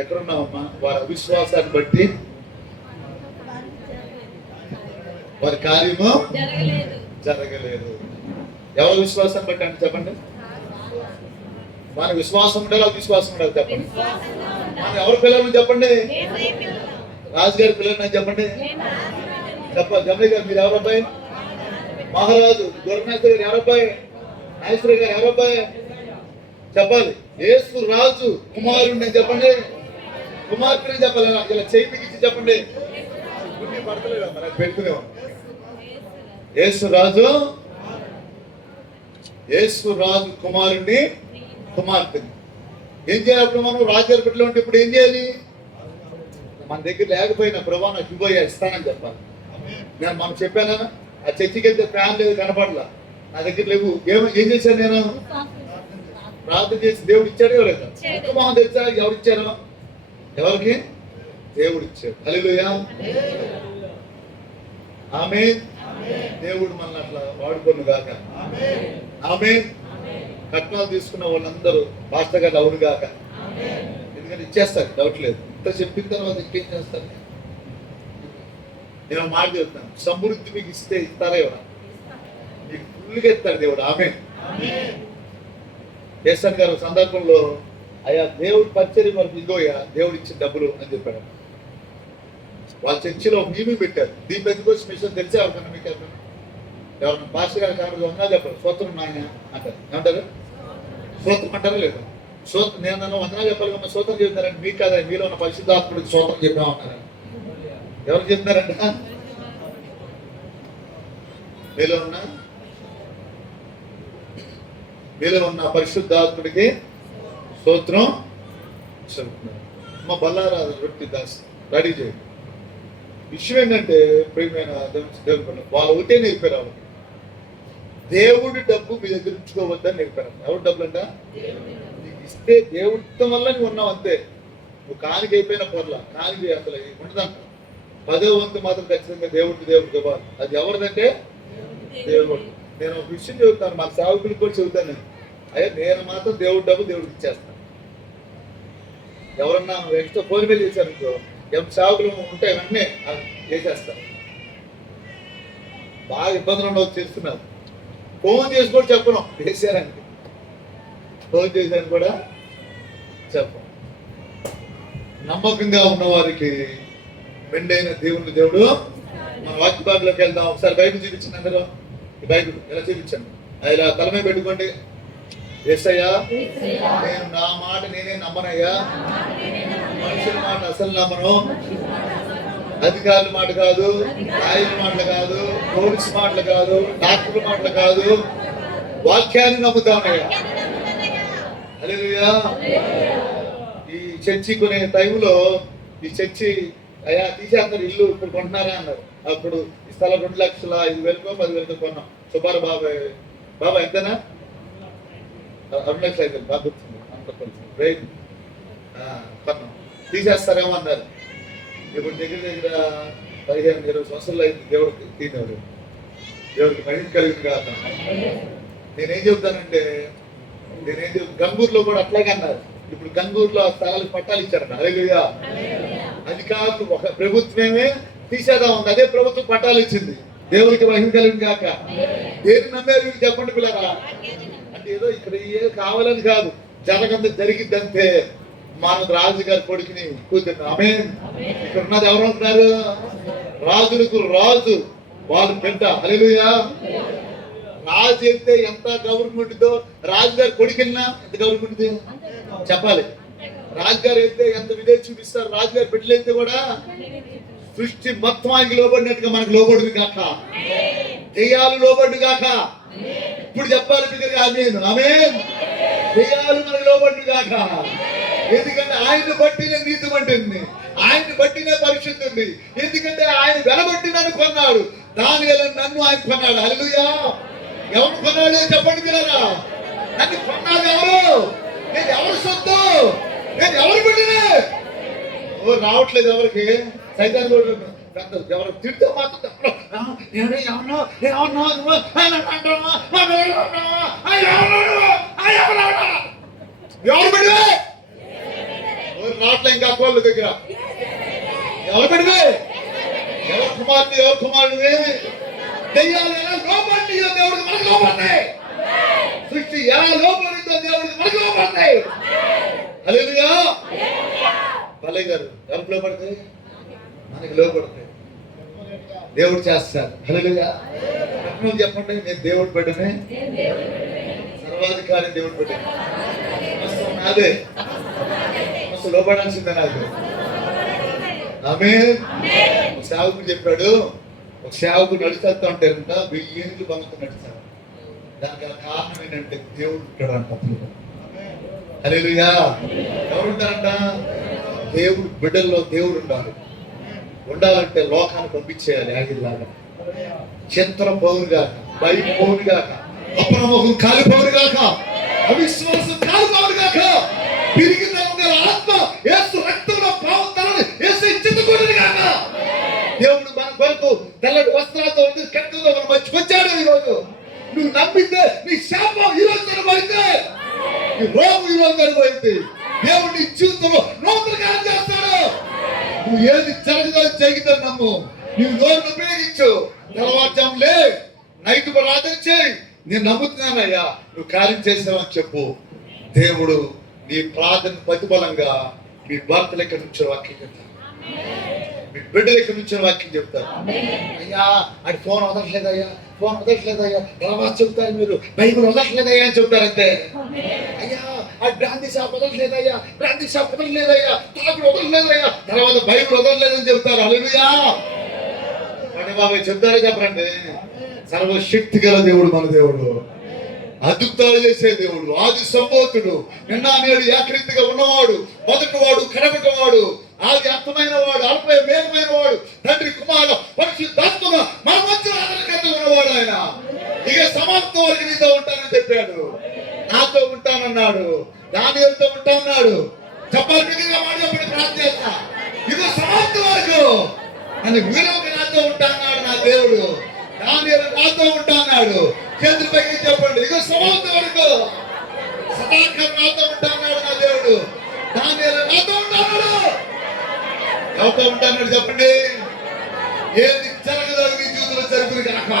ఎక్కడున్నావమ్మా? వారి అవిశ్వాసాన్ని బట్టి వారి కార్యము జరగలేదు. ఎవరి విశ్వాసాన్ని బట్టి అంటే చెప్పండి. మన విశ్వాసం ఉండాలి, అవిశ్వాసం ఉండాలి చెప్పండి. మన ఎవరి పిల్లలు చెప్పండి? రాజుగారి పిల్లలు చెప్పండి. చెప్పాలి. జమయ్య గారు మీరు ఎవరబ్బాయి? మహారాజు గోరఖనాథ్ గారు ఎవరబ్బాయి? నాగేశ్వర గారు ఎవరబ్బాయి? చెప్పాలి. యేసు రాజు కుమారుడిని చెప్పండి. కుమార్తెని చెప్పాలి. ఇలా చేతికి ఇచ్చి చెప్పండి. పుణ్యం పడతలేదు మరి అది పెట్టుకునేవాడు. యేసు రాజు కుమారుడిని కుమార్తెని. ఏం చేయాలి అప్పుడు మనం? రాజుగారి బిడ్డలు ఉంటే ఇప్పుడు ఏం చేయాలి? మన దగ్గర లేకపోయినా ప్రభా నాకు ఇవ్వయ్యా ఇస్తానని చెప్పాలి. నేను మనం చెప్పానా? ఆ చర్చికి వెళ్తే ఫ్యాన్ లేదు, కనపడలా, నా దగ్గర లేవు. ఏం చేశాను నేను? ప్రార్థన చేసి దేవుడు ఇచ్చాడు ఎవరైనా మొహం తెచ్చా. ఎవరు ఇచ్చారు? ఎవరికి? దేవుడు ఇచ్చాడు. హల్లెలూయా. ఆమేన్. దేవుడు మనల్ని అట్లా వాడుకోను గాక. ఆమేన్. కట్నాలు తీసుకున్న వాళ్ళందరూ పాస్టర్ గారు అవును గాక. ఎందుకంటే ఇచ్చేస్తారు, డౌట్ లేదు. ఇంత చెప్పిన తర్వాత ఇంకేం చేస్తారు? నేను మాట చెప్తాను, సమృద్ధి మీకు ఇస్తే ఇస్తారా? ఎవరా? మీకు ఫుల్గా ఇస్తాడు దేవుడు. ఆమేన్. కేసన్ గారు సందర్భంలో అయ్యా దేవుడు పరిచర్య మనకు ఇదిగోయ్యా దేవుడు ఇచ్చిన డబ్బులు అని చెప్పాడు. వాళ్ళ చర్చిలో మేము పెట్టారు. దీని ఎందుకోసం మిషన్ తెలిసే ఎవరికన్నా మీకు ఎవరన్నా పాస్టర్ గారు కాదు ఉన్నా చెప్పారు. సూత్రం నాయన అంటారు. ఏమంటారు? సూత్రం అంటారా లేదా? నేను నన్ను వందనా చెప్పాలి కదా, సూత్రం చెప్తారంటే మీకు కదా, మీలో ఉన్న పరిశుద్ధాత్ముడికి సూత్రం చెప్పామన్నారా? ఎవరు చెప్తారంట? మీలో ఉన్న పరిశుద్ధాత్ముడికి స్తోత్రం చెప్తున్నారు. మా బల్లారాజు రొట్టి దాస్ రెడీ చేయండి. విషయం ఏంటంటే ప్రియమైన దేవుడు వాళ్ళు ఒకటే నేర్పారు. వాళ్ళు దేవుడి డబ్బు మీ దగ్గర ఉంచుకోవద్దని నేర్పారు. ఎవరి డబ్బులు అంట? నీకు ఇస్తే దేవుడితో వల్ల నువ్వు ఉన్నావు అంతే. నువ్వు కానికి అయిపోయిన పొరల కానికి అసలు ఉండదంట. 10వ వంతు మాత్రం ఖచ్చితంగా దేవుడికి ఇవ్వాలి. అది ఎవరిదంటే దేవుడు. నేను ఒక విషయం చెబుతాను, మా సేవకులకు కూడా చెబుతాను. అయ్యా నేను మాత్రం దేవుడి డబ్బు దేవుడికి ఇచ్చేస్తాను. ఎవరన్నా ఎక్స్ట్రా ఫోన్ పే చేశారు ఇంకో సేవకులు ఉంటే వెంటనే చేసేస్తారు. బాగా ఇబ్బందులు ఉండవచ్చు చేస్తున్నారు. ఫోన్ చేసి కూడా చెప్పను చేశారంటే. ఫోన్ చేశాను కూడా చెప్పను. నమ్మకంగా ఉన్న వారికి మెండైన దేవుడు మన వాక్య భాగంలోకి వెళ్దాం. ఒకసారి బైబిల్ చూపించండి అందరూ. ఈ బైబిల్ ఎలా చూపించండి? ఇలా తలమే పెట్టుకోండి. యేసయ్యా నేను నా మాట నేనే నమ్మనయ్యా. మనుషుల మాట అసలు నమ్మను. అధికారుల మాట కాదు, నాయకుల మాటలు కాదు, పోలీసు మాటలు కాదు, డాక్టర్ల మాటలు కాదు, వాక్యాన్ని నమ్ముతానయ్యా. హల్లెలూయా. ఈ చర్చి కొనే టైంలో ఈ చర్చి అయ్యా తీసేస్తారు, ఇల్లు ఇప్పుడు కొంటున్నారా అన్నారు. అప్పుడు ఈ స్థలం 2,05,000 10,000 కొన్నాం. సుబ్బారు బాబా ఎంతనా? 2,05,000 బాగా గుర్తుంది. అంత కొంచెం రైట్ కొన్నాం. తీసేస్తారేమో అన్నారు. ఇప్పుడు దగ్గర 15-20 సంవత్సరాలు అయింది దేవుడికి తీనేవాడు. దేవుడికి మహిమ కలిగింది కాదు. నేనేం చెబుతానంటే గంగూరులో కూడా అట్లాగే అన్నారు. ఇప్పుడు గంగూరులో ఆ స్థలాలకు పట్టాలు ఇచ్చారట. హల్లెలూయా. అధికారులు ఒక ప్రభుత్వమే తీసేదా ఉంది, అదే ప్రభుత్వం పట్టాలు ఇచ్చింది. దేవుడికి మహిమ కలిగింది కాక. దేని నమ్మేది చెప్పండి పిల్లరా. అంటే ఏదో ఇక్కడ ఏ కావాలని కాదు, జరిగిద్దంతే. మన రాజుగారి కొడుకుని కూతురు. ఆమేన్. ఇక్కడ ఉన్నది ఎవరు అంటున్నారు? రాజులకు రాజు వాళ్ళు పెద్ద. హల్లెలూయా. రాజు వెళ్తే ఎంత గవర్నమెంట్తో, రాజుగారి కొడుకు వెళ్ళినా ఎంత గవర్నమెంట్ చెప్పాలి. రాజుగారు వెళ్తే ఎంత విధేయత చూపిస్తారు, రాజుగారి బిడ్డలు వెళ్తే కూడా సృష్టి మొత్తం ఆయనకి లోబడినట్టుగా మనకు లోబడుది కాక, దెయ్యాలు లోబడు కాక. ఇప్పుడు చెప్పాలి బిగ్గరగా ఆమేన్, ఆమేన్. దెయ్యాలు మనకు లోబడు కాక. ఎందుకంటే ఆయన్ని బట్టిన నీతి ఉంటుంది, ఆయన్ని బట్టిన పరిశుద్ధి. ఎందుకంటే ఆయన వెలబట్టి నన్ను కొన్నాడు, దానియేలు నన్ను ఆయన కొన్నాడు. హల్లెలూయా. ఎవరు కొన్నాడు చెప్పండి మీరా? నన్ను కొన్నాడు ఎవరు? నేను ఎవరు సొత్తు? నేను ఎవరు బిడ్డనే? ఓ రావట్లేదు ఎవరికి? సైతాన్ ఎవరు తింటే మాత్రం ఎవరు బిడ్డవే? రావట్లే ఇంకా కోళ్ళ దగ్గర. ఎవరు బిడ్డవే? ఎవరు కుమారుడు? ఎవరు కుమారుడు? దెయ్యాలు ఎలా లోపడియో దేవుడికి మనకు లోపడతాయి. సృష్టి ఎలా లోపడిందో దేవుడికి మనకు లోపడతాయి. హల్లెలూయా. భలే గారు ఎవరికి లోపడతాయి? మనకి లోపడతాయి. దేవుడు చేస్తారు. హల్లెలూయా. చెప్పండి, నేను దేవుడి బిడ్డనే, సర్వాధికారి దేవుడి బిడ్డ. నాదే మస్తు లోపడాల్సిందే నాకు. ఆమేన్. సేవకుడు చెప్పాడు, ఒక సేవకుడు నడిచేస్తా ఉంటారంట, 1000 ఏళ్ళు బంగుతూ నడిచారు. దానికి కారణం ఏంటంటే దేవుడు ఉంటాడంట. హల్లెలూయా. ఎవరు ఉంటారంట? దేవుడు బిడ్డల్లో దేవుడు ఉండాలి. ఉండాలంటే లోకాన్ని పంపించేయాలి. ఆగిలాగా చింతన పౌరు గాక, బయట పౌరు గాక, అప్రమోహం కాలిపోరు గాక, అవిశ్వాసం కాలిపోరు గాక, పిరిగిన ఆత్మ యేసు రక్తంలో పావుతారని యేసు చింతకూడదు గాక. దేవుడు మన కొరకు తెల్లటి వస్త్రాలతో కట్టులో మనం వచ్చాడు. ఈరోజు నువ్వు నమ్మితే నీ శాపం ఈరోజు చనిపోయింది, నీ రోగం ఈరోజు చనిపోయింది. దేవుడు నీ జీవితంలో నూతన కార్యం చేస్తాడు. నువ్వు ఏది జరగదో జరిగితే నమ్ము. నువ్వు నోరును ఉపయోగించు. తెల్లవారుజాము లే, నైట్ ప్రార్థన చేయి. నేను నమ్ముతున్నానయ్యా, నువ్వు కార్యం చేసావని చెప్పు. దేవుడు నీ ప్రార్థన ప్రతిఫలంగా మీ భర్తలు ఎక్కడి నుంచో వాక్యం చెప్తారు, మీ బిడ్డలు ఎక్కడి నుంచో వాక్యం చెప్తారు. అయ్యా అది ఫోన్ వదలట్లేదయ్యా, ఫోన్ వదలట్లేదయ్యా, ఎలా చెప్తారు మీరు? బైబిల్ వదలట్లేదయ్యా అని చెప్తారంతే. అయ్యా అది బ్రాంతి షాప్ వదలట్లేదయ్యా, బ్రాంతి షాప్ వదలలేదయ్యా, తాగుడు వదలలేదయ్యా, తర్వాత బైబిల్ వదలలేదని చెప్తారు. హల్లెలూయా. బాబాయ్ చెప్తారే చెప్పండి. సర్వశక్తి గల దేవుడు మన దేవుడు, అద్భుతాలు చేసే దేవుడు, ఆది సంభూతుడు, నిన్న నేడు ఏకరీతిగా ఉన్నవాడు, మొదటి వాడు, కడపటి వాడు, ఆది అర్థమైన వాడు, అల్పయ మేఘమైన వాడు, తండ్రి కుమార పరిశుద్ధాత్మగా మన మధ్య ఆదరణకర్త ఉన్నవాడు. ఆయన ఇక సమాప్తం వరకు నీతో ఉంటానని చెప్పాడు. నాతో ఉంటానన్నాడు, దానియేలుతో ఉంటానన్నాడు. చెప్పాలి మిగిలిన మాట చెప్పండి, ప్రార్థన చేస్తా. ఇక సమాప్తం వరకు అని వీరొక నాతో ఉంటాన్నాడు నా దేవుడు. దానియేలు నాతో ఉంటాన్నాడు. చేతుల పైకి చెప్పండి, ఇక సమాప్తం వరకు సదాకాలం నాతో ఉంటాన్నాడు నా దేవుడు. దానియేలు నాతో ఉంటాన్నాడు. ఎవరితో ఉంటాన్నాడు చెప్పండి? ఏది జరగదో నీ జీవితంలో జరుగుతుంది కాక,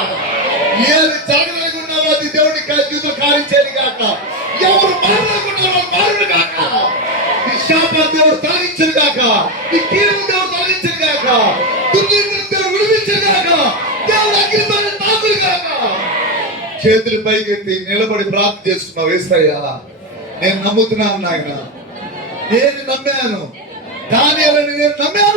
ఏది జరగలేకున్నావో అది దేవుడి జీవితంలో కార్యం చేయదు కాక, ఎవరు మారలేకున్నారో మారుడు కాక, నీ శాపాన్ని దేవుడు తొలగించడు కాక, నీ కీడు దేవుడు తొలగించడు కాక, దేవుడు విడిపించడు కాక, దేవుడు అగ్నితో తాకుడు కాక. చేతులు పైకెత్తి నిలబడి ప్రార్థన చేసుకున్నావు. యేసయ్యా నేను నమ్ముతున్నాను నాయన, నేను నమ్మాను, దానియేలుని నేను నమ్మాను.